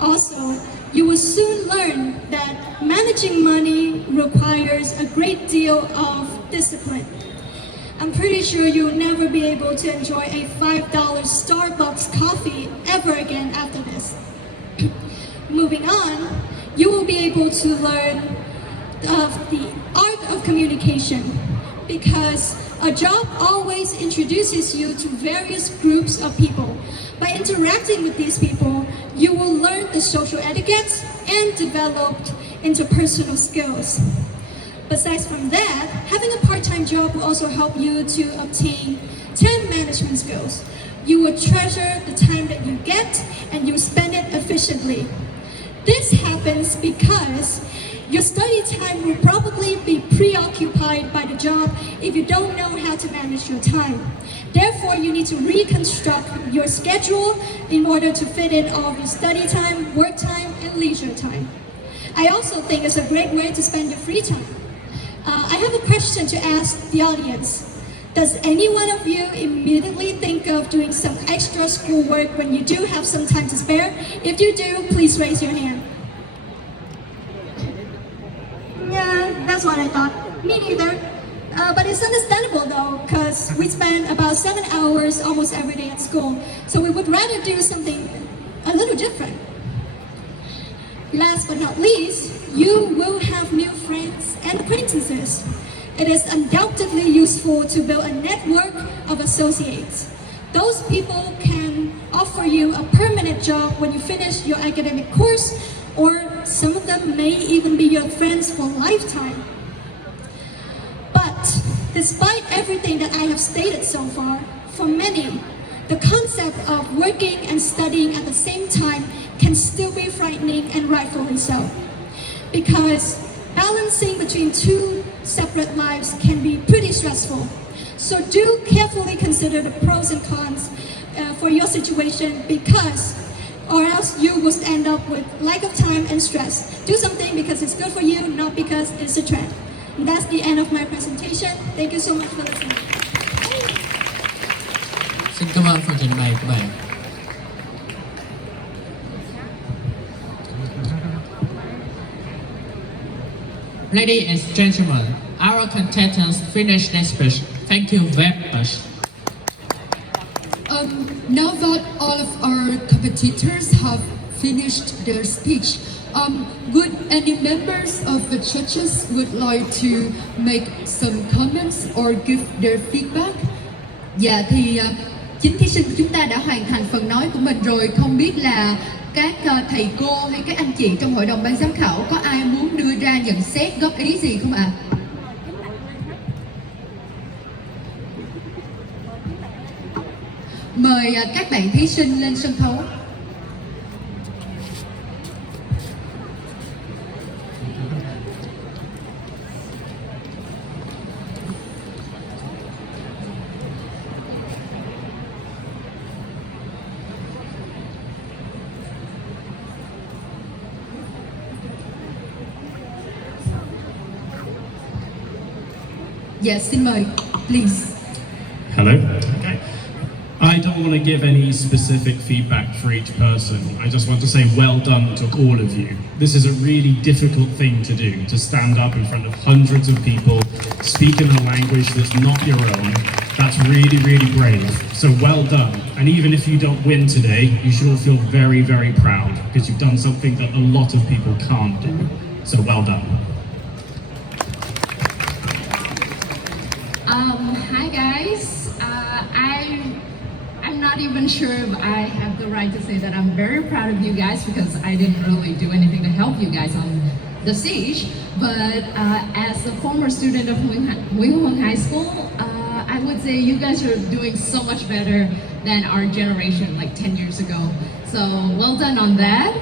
Also, you will soon learn that managing money requires a great deal of discipline. I'm pretty sure you'll never be able to enjoy a $5 Starbucks coffee ever again after this. Moving on, you will be able to learn of the art of communication, because a job always introduces you to various groups of people. By interacting with these people, you will learn the social etiquette and develop interpersonal skills. Besides from that, having a part-time job will also help you to obtain time management skills. You will treasure the time that you get and you spend it efficiently. This happens because your study time will probably be preoccupied by the job if you don't know how to manage your time. Therefore, you need to reconstruct your schedule in order to fit in all of your study time, work time, and leisure time. I also think it's a great way to spend your free time. I have a question to ask the audience. Does any one of you immediately think of doing some extra schoolwork when you do have some time to spare? If you do, please raise your hand. Yeah, that's what I thought. Me neither. But it's understandable though, because we spend about 7 hours almost every day at school. So we would rather do something a little different. Last but not least, you will have new friends and acquaintances. It is undoubtedly useful to build a network of associates. Those people can offer you a permanent job when you finish your academic course, or some of them may even be your friends for a lifetime. But despite everything that I have stated so far, for many, the concept of working and studying at the same time can still be frightening, and rightfully so. Because balancing between two separate lives can be pretty stressful. So do carefully consider the pros and cons for your situation, because or else you will end up with lack of time and stress. Do something because it's good for you, not because it's a trend. And that's the end of my presentation. Thank you so much for listening. Xin cảm ơn phần trình bày của bạn. Ladies and gentlemen, our contestants finished their speech. Thank you very much. Now that all of our competitors have finished their speech, would any members of the judges would like to make some comments or give their feedback? Dạ thì chính thí sinh của chúng ta đã hoàn thành phần nói của mình rồi. Không biết là các thầy cô hay các anh chị trong hội đồng ban giám khảo có ai muốn đưa ra nhận xét góp ý gì không ạ? Mời các bạn thí sinh lên sân khấu. Dạ, xin mời, please. Hello. Okay. don't want to give any specific feedback for each person. I just want to say well done to all of you. This is a really difficult thing to do, to stand up in front of hundreds of people, speak in a language that's not your own. That's really, really brave. So well done. And even if you don't win today, you should all feel very, very proud because you've done something that a lot of people can't do. So well done. Hi guys. I'm not even sure if I have the right to say that I'm very proud of you guys because I didn't really do anything to help you guys on the stage. But as a former student of Huân High School, I would say you guys are doing so much better than our generation like 10 years ago. So well done on that.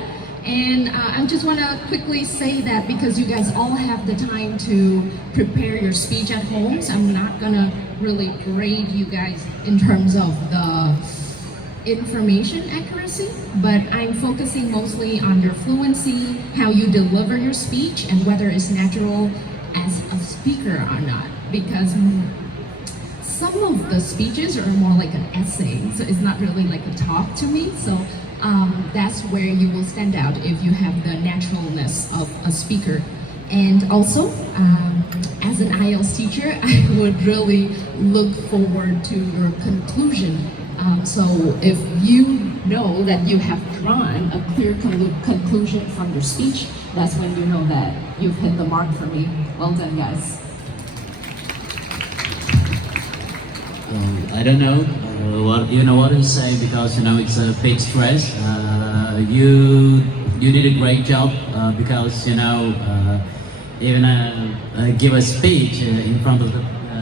And I just want to quickly say that because you guys all have the time to prepare your speech at home, so I'm not gonna really grade you guys in terms of the information accuracy, but I'm focusing mostly on your fluency, how you deliver your speech, and whether it's natural as a speaker or not. Because some of the speeches are more like an essay, so it's not really like a talk to me. So that's where you will stand out if you have the naturalness of a speaker. And also, as an IELTS teacher, I would really look forward to your conclusion. So if you know that you have drawn a clear conclusion from your speech, that's when you know that you've hit the mark for me. Well done, guys. I don't know what to say because it's a big stress. You did a great job because even give a speech in front of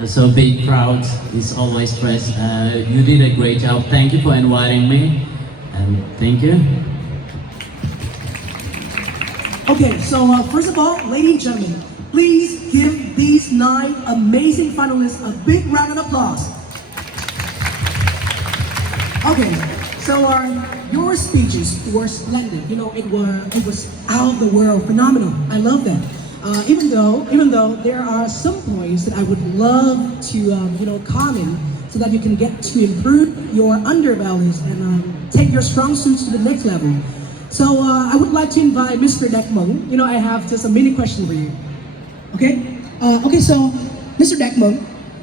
so big crowd is always stress. You did a great job. Thank you for inviting me, and thank you. Okay, so first of all, ladies and gentlemen, please give these 9 amazing finalists a big round of applause. Okay, so your speeches were splendid. It was out of the world, phenomenal. I love that. Even though there are some points that I would love to comment so that you can get to improve your undervalues and take your strong suits to the next level. So I would like to invite Mr. Dekmung. I have just a mini question for you. Okay? So Mr. Dekmung,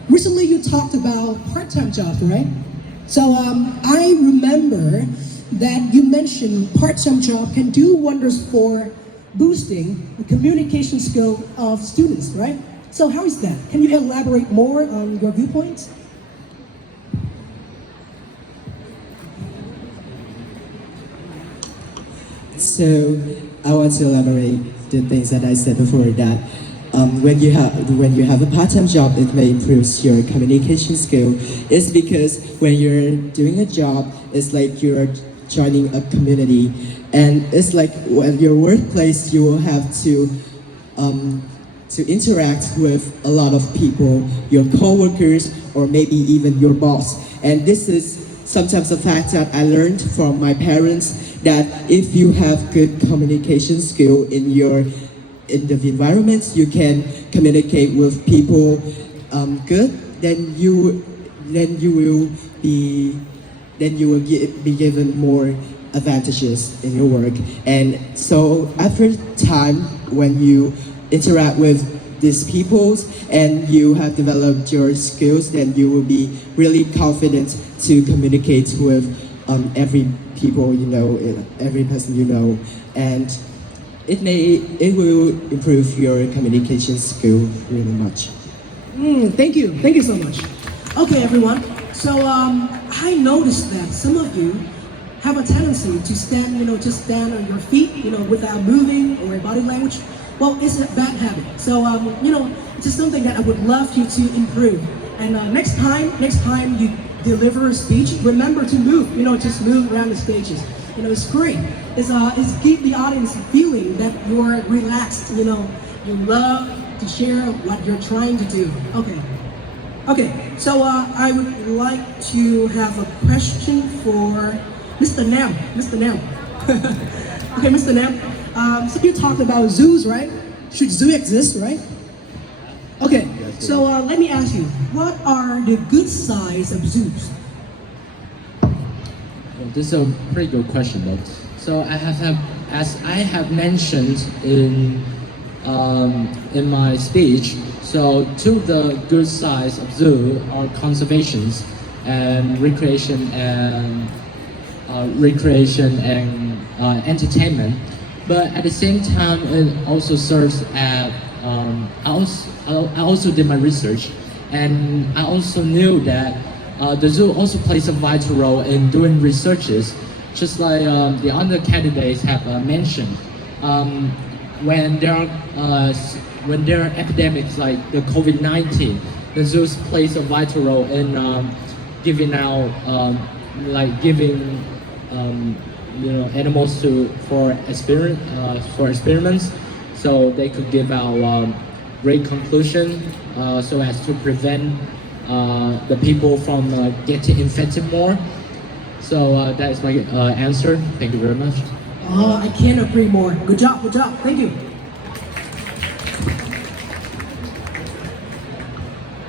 recently you talked about part-time jobs, right? So I remember that you mentioned part-time job can do wonders for boosting the communication skill of students, right? So how is that? Can you elaborate more on your viewpoints? So I want to elaborate the things that I said before that when you have a part-time job, it may improve your communication skill. It's because when you're doing a job, it's like you're joining a community, and it's like at your workplace you will have to interact with a lot of people, your co-workers or maybe even your boss. And this is sometimes a fact that I learned from my parents, that if you have good communication skill in the environment, you can communicate with people good, then you will be given more advantages in your work. And so after time, when you interact with these people and you have developed your skills, then you will be really confident to communicate with every people every person and it will improve your communication skill really much. Thank you so much. Okay, everyone. So I noticed that some of you have a tendency to just stand on your feet, without moving or body language. Well, it's a bad habit. So it's just something that I would love you to improve. And next time you deliver a speech, remember to move. Just move around the stages. It's great. It's give the audience a feeling that you're relaxed. You love to share what you're trying to do. Okay. So I would like to have a question for Mr. Nam. Okay, Mr. Nam. So you talked about zoos, right? Should zoo exist, right? Okay. So let me ask you, what are the good sides of zoos? Well, this is a pretty good question, though. So as I have mentioned in my speech, so two of the good sides of zoo are conservations and recreation and entertainment. But at the same time, it also serves as I also did my research, and I also knew that the zoo also plays a vital role in doing researches, just like the other candidates have mentioned. When there are epidemics like the COVID-19, the zoos plays a vital role in giving out, animals for experiments, so they could give out great conclusion, so as to prevent the people from getting infected more. So that is my answer. Thank you very much. Oh, I can't agree more. Good job, thank you.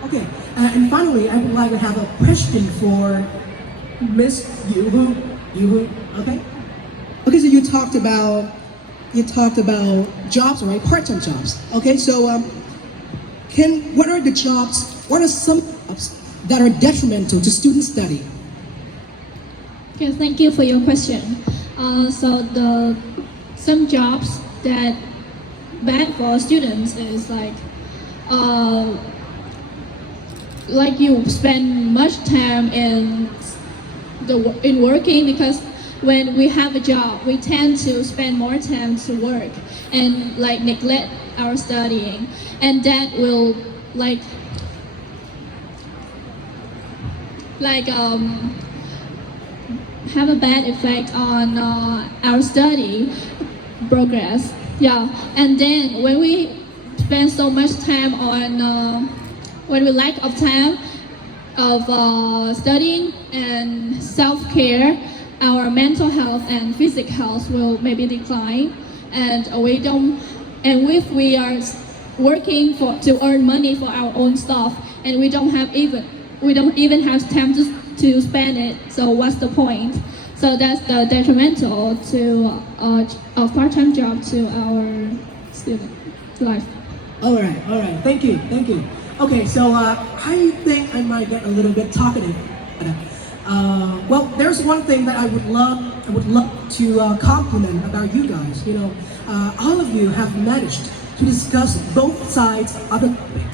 Okay, and finally, I would like to have a question for Miss Yu. Okay? Okay, so you talked about jobs, right? Part-time jobs. Okay, so what are some jobs that are detrimental to student study? Okay, thank you for your question. So some jobs that bad for students is like you spend much time in working, because when we have a job, we tend to spend more time to work and neglect our studying, and that will have a bad effect on our study progress. Yeah, and then when we spend so much time on when we lack of time of studying and self-care, our mental health and physical health will maybe decline, and if we are working to earn money for our own stuff, and we don't even have time to spend it, so what's the point? So that's the detrimental to a part-time job to our student life. All right. Thank you. Okay, so I think I might get a little bit talkative. Well, there's one thing that I would love to compliment about you guys. All of you have managed to discuss both sides of the topic,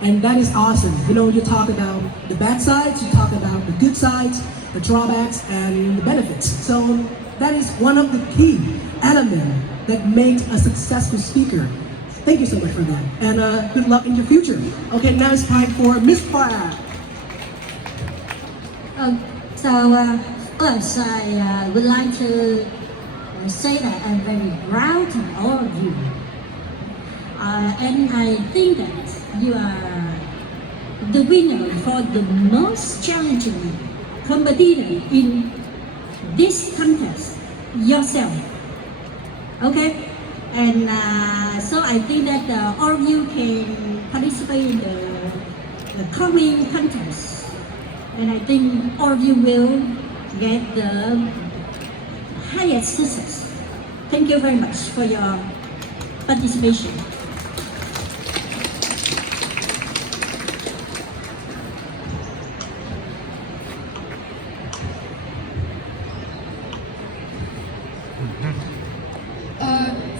and that is awesome. You talk about the bad sides, you talk about the good sides, the drawbacks, and the benefits. So that is one of the key elements that makes a successful speaker. Thank you so much for that, and good luck in your future. Okay, now it's time for Miss Pratt. First, I would like to say that I'm very proud of all of you. And I think that you are the winner for the most challenging competitor in this contest yourself. Okay? And so I think that all of you can participate in the coming contest. And I think all of you will get the highest success. Thank you very much for your participation.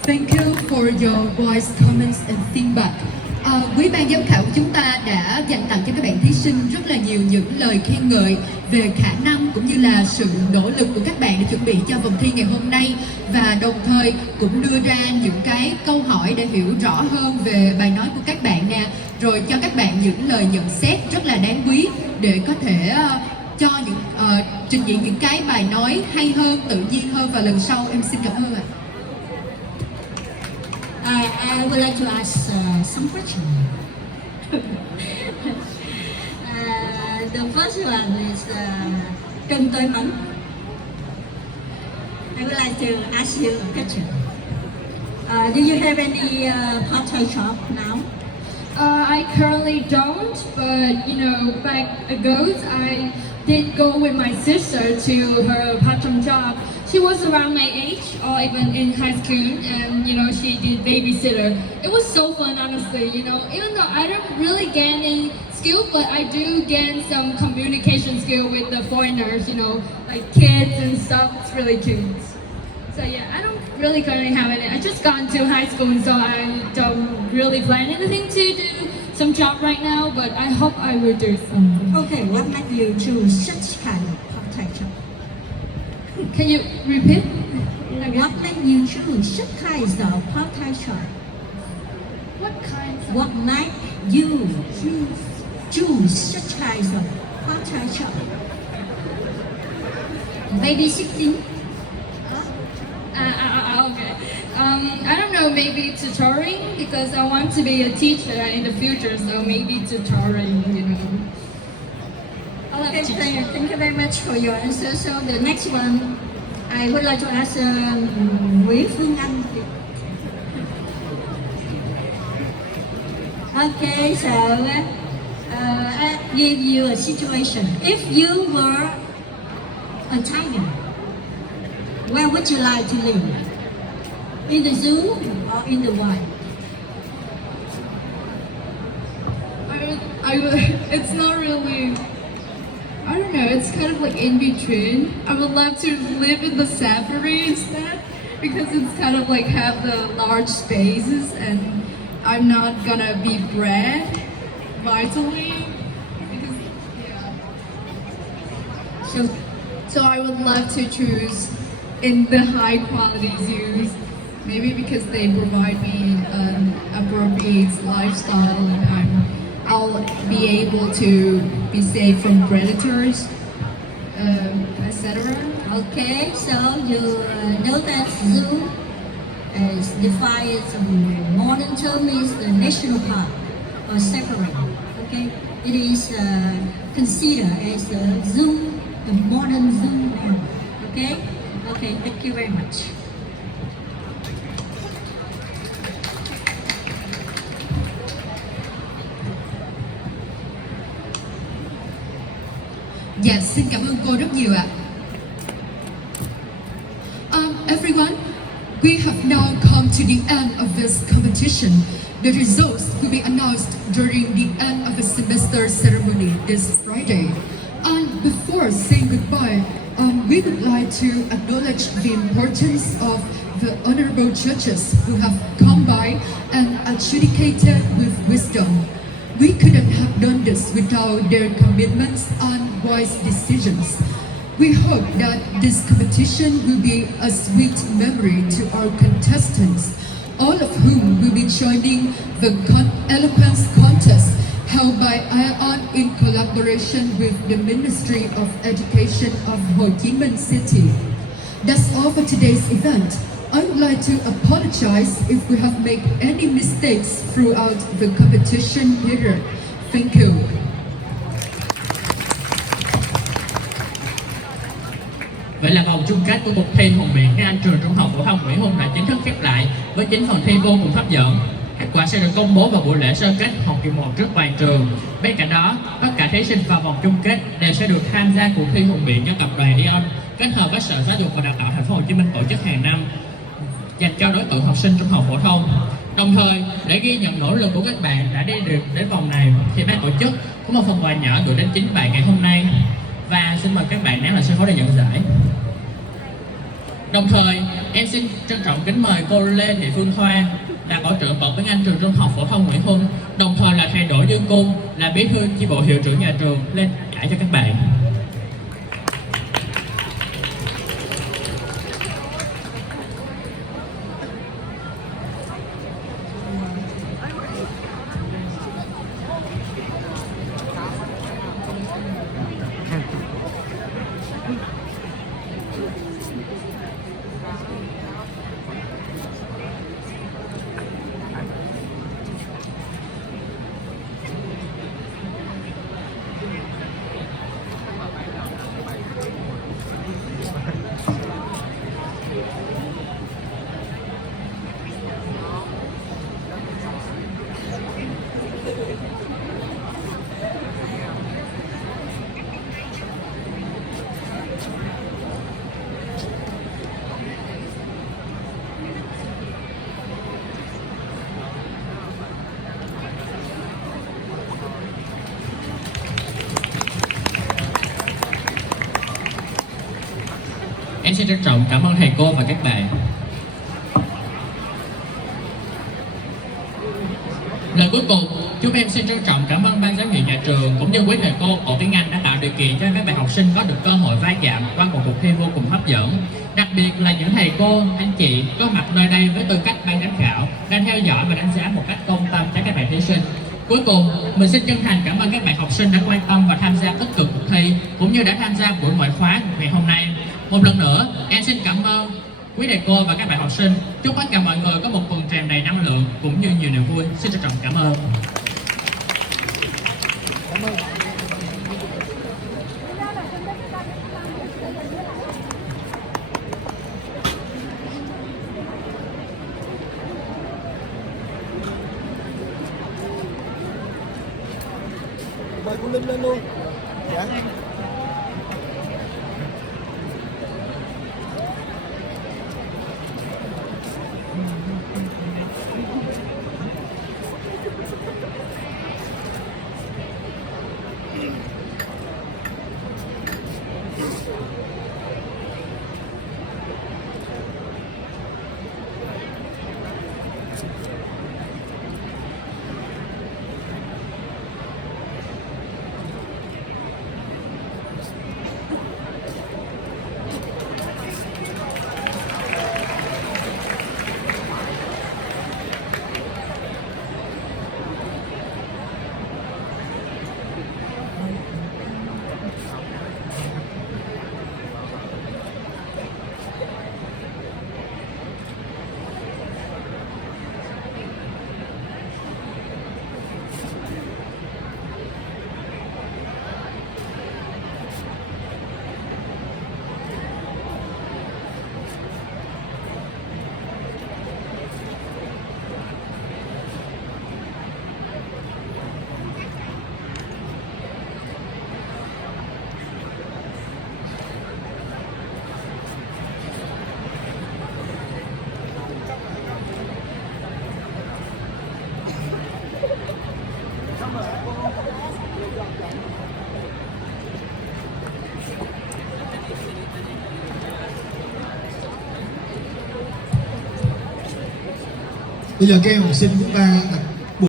Thank you for your voice, comments and feedback. Quý ban giám khảo của chúng ta đã dành tặng cho các bạn thí sinh rất là nhiều những lời khen ngợi về khả năng cũng như là sự nỗ lực của các bạn để chuẩn bị cho vòng thi ngày hôm nay, và đồng thời cũng đưa ra những cái câu hỏi để hiểu rõ hơn về bài nói của các bạn nè, rồi cho các bạn những lời nhận xét rất là đáng quý để có thể cho trình diễn những cái bài nói hay hơn, tự nhiên hơn vào lần sau. Em xin cảm ơn ạ. I would like to ask some questions. The first one is Chung Tôi Mẫn. I would like to ask you a question. Do you have any part-time job now? I currently don't, but back ago I did go with my sister to her part-time job. She was around my age or even in high school, and she did babysitter. It was so fun, honestly, even though I don't really gain any skill, but I do gain some communication skill with the foreigners, like kids and stuff. It's really cute. So yeah, I don't really currently have any. I just got into high school, so I don't really plan anything to do some job right now, but I hope I will do something. Okay, what made you choose such kind of part-time job? Can you repeat? What made you choose such kinds of part-time job? What kinds of? What made you choose such kinds of part-time job? Babysitting? Okay. I don't know, maybe tutoring, because I want to be a teacher in the future, so maybe tutoring, Okay, thank you very much for your answer. So the next one, I would like to ask Nguyễn Phương Anh. Okay, so I give you a situation. If you were a tiger, where would you like to live? In the zoo or in the wild? It's not really, I don't know, it's kind of like in between. I would love to live in the safari instead, because it's kind of like have the large spaces and I'm not gonna be bred vitally. Because, yeah. So I would love to choose in the high quality zoos, maybe because they provide me an appropriate lifestyle and I'll be able to be safe from predators, etc. Okay, so you know that zoo is defined as modern term is the national park or safari. Okay, it is considered as a zoo, the modern zoo now. Okay, okay, thank you very much. Dạ, xin cảm ơn cô rất nhiều ạ. Everyone, we have now come to the end of this competition. The results will be announced during the end of the semester ceremony this Friday. And before saying goodbye, we would like to acknowledge the importance of the honorable judges who have come by and adjudicated with wisdom. We couldn't have done this without their commitments and wise decisions. We hope that this competition will be a sweet memory to our contestants, all of whom will be joining the eloquence contest held by ION in collaboration with the Ministry of Education of Ho Chi Minh City. That's all for today's event. I would like to apologize if we have made any mistakes throughout the competition period. Thank you. Vậy là vòng chung kết của cuộc thi Hùng biện tiếng Anh trường Trung học phổ thông Nguyễn Hùng đã chính thức khép lại với 9 phần thi vô cùng hấp dẫn. Kết quả sẽ được công bố vào buổi lễ sơ kết học kỳ 1 trước toàn trường. Bên cạnh đó, tất cả thí sinh vào vòng chung kết đều sẽ được tham gia cuộc thi Hùng biện do tập đoàn ION kết hợp với Sở Giáo dục và Đào tạo Thành phố Hồ Chí Minh tổ chức hàng năm dành cho đối tượng học sinh trung học phổ thông. Đồng thời, để ghi nhận nỗ lực của các bạn đã đi được đến vòng này, thì ban tổ chức có một phần quà nhỏ gửi đến chính bạn ngày hôm nay. Và xin mời các bạn ném lại sân khấu để nhận giải. Đồng thời, em xin trân trọng kính mời cô Lê Thị Phương Hoa, là tổ trưởng tổ tiếng Anh trường Trung học phổ thông Nguyễn Huân, đồng thời là thầy Đỗ Dương Cung, là bí thư chi bộ hiệu trưởng nhà trường, lên giải cho các bạn. Em xin trân trọng cảm ơn thầy cô và các bạn. Lời cuối cùng, chúng em xin trân trọng cảm ơn ban giám hiệu nhà trường cũng như quý thầy cô của tiếng Anh đã tạo điều kiện cho các bạn học sinh có được cơ hội va chạm qua một cuộc thi vô cùng hấp dẫn. Đặc biệt là những thầy cô, anh chị có mặt nơi đây với tư cách ban giám khảo đang theo dõi và đánh giá một cách công tâm cho các bạn thí sinh. Cuối cùng, mình xin chân thành cảm ơn các bạn học sinh đã quan tâm và tham gia tích cực cuộc thi cũng như đã tham gia buổi ngoại khóa ngày hôm nay. Một lần nữa, em xin cảm ơn quý thầy cô và các bạn học sinh. Chúc tất cả mọi người có một tuần tràn đầy năng lượng cũng như nhiều niềm vui. Xin trân trọng cảm ơn. Mời cô Linh lên luôn. Dạ. Bây giờ các em học sinh chúng ta đặt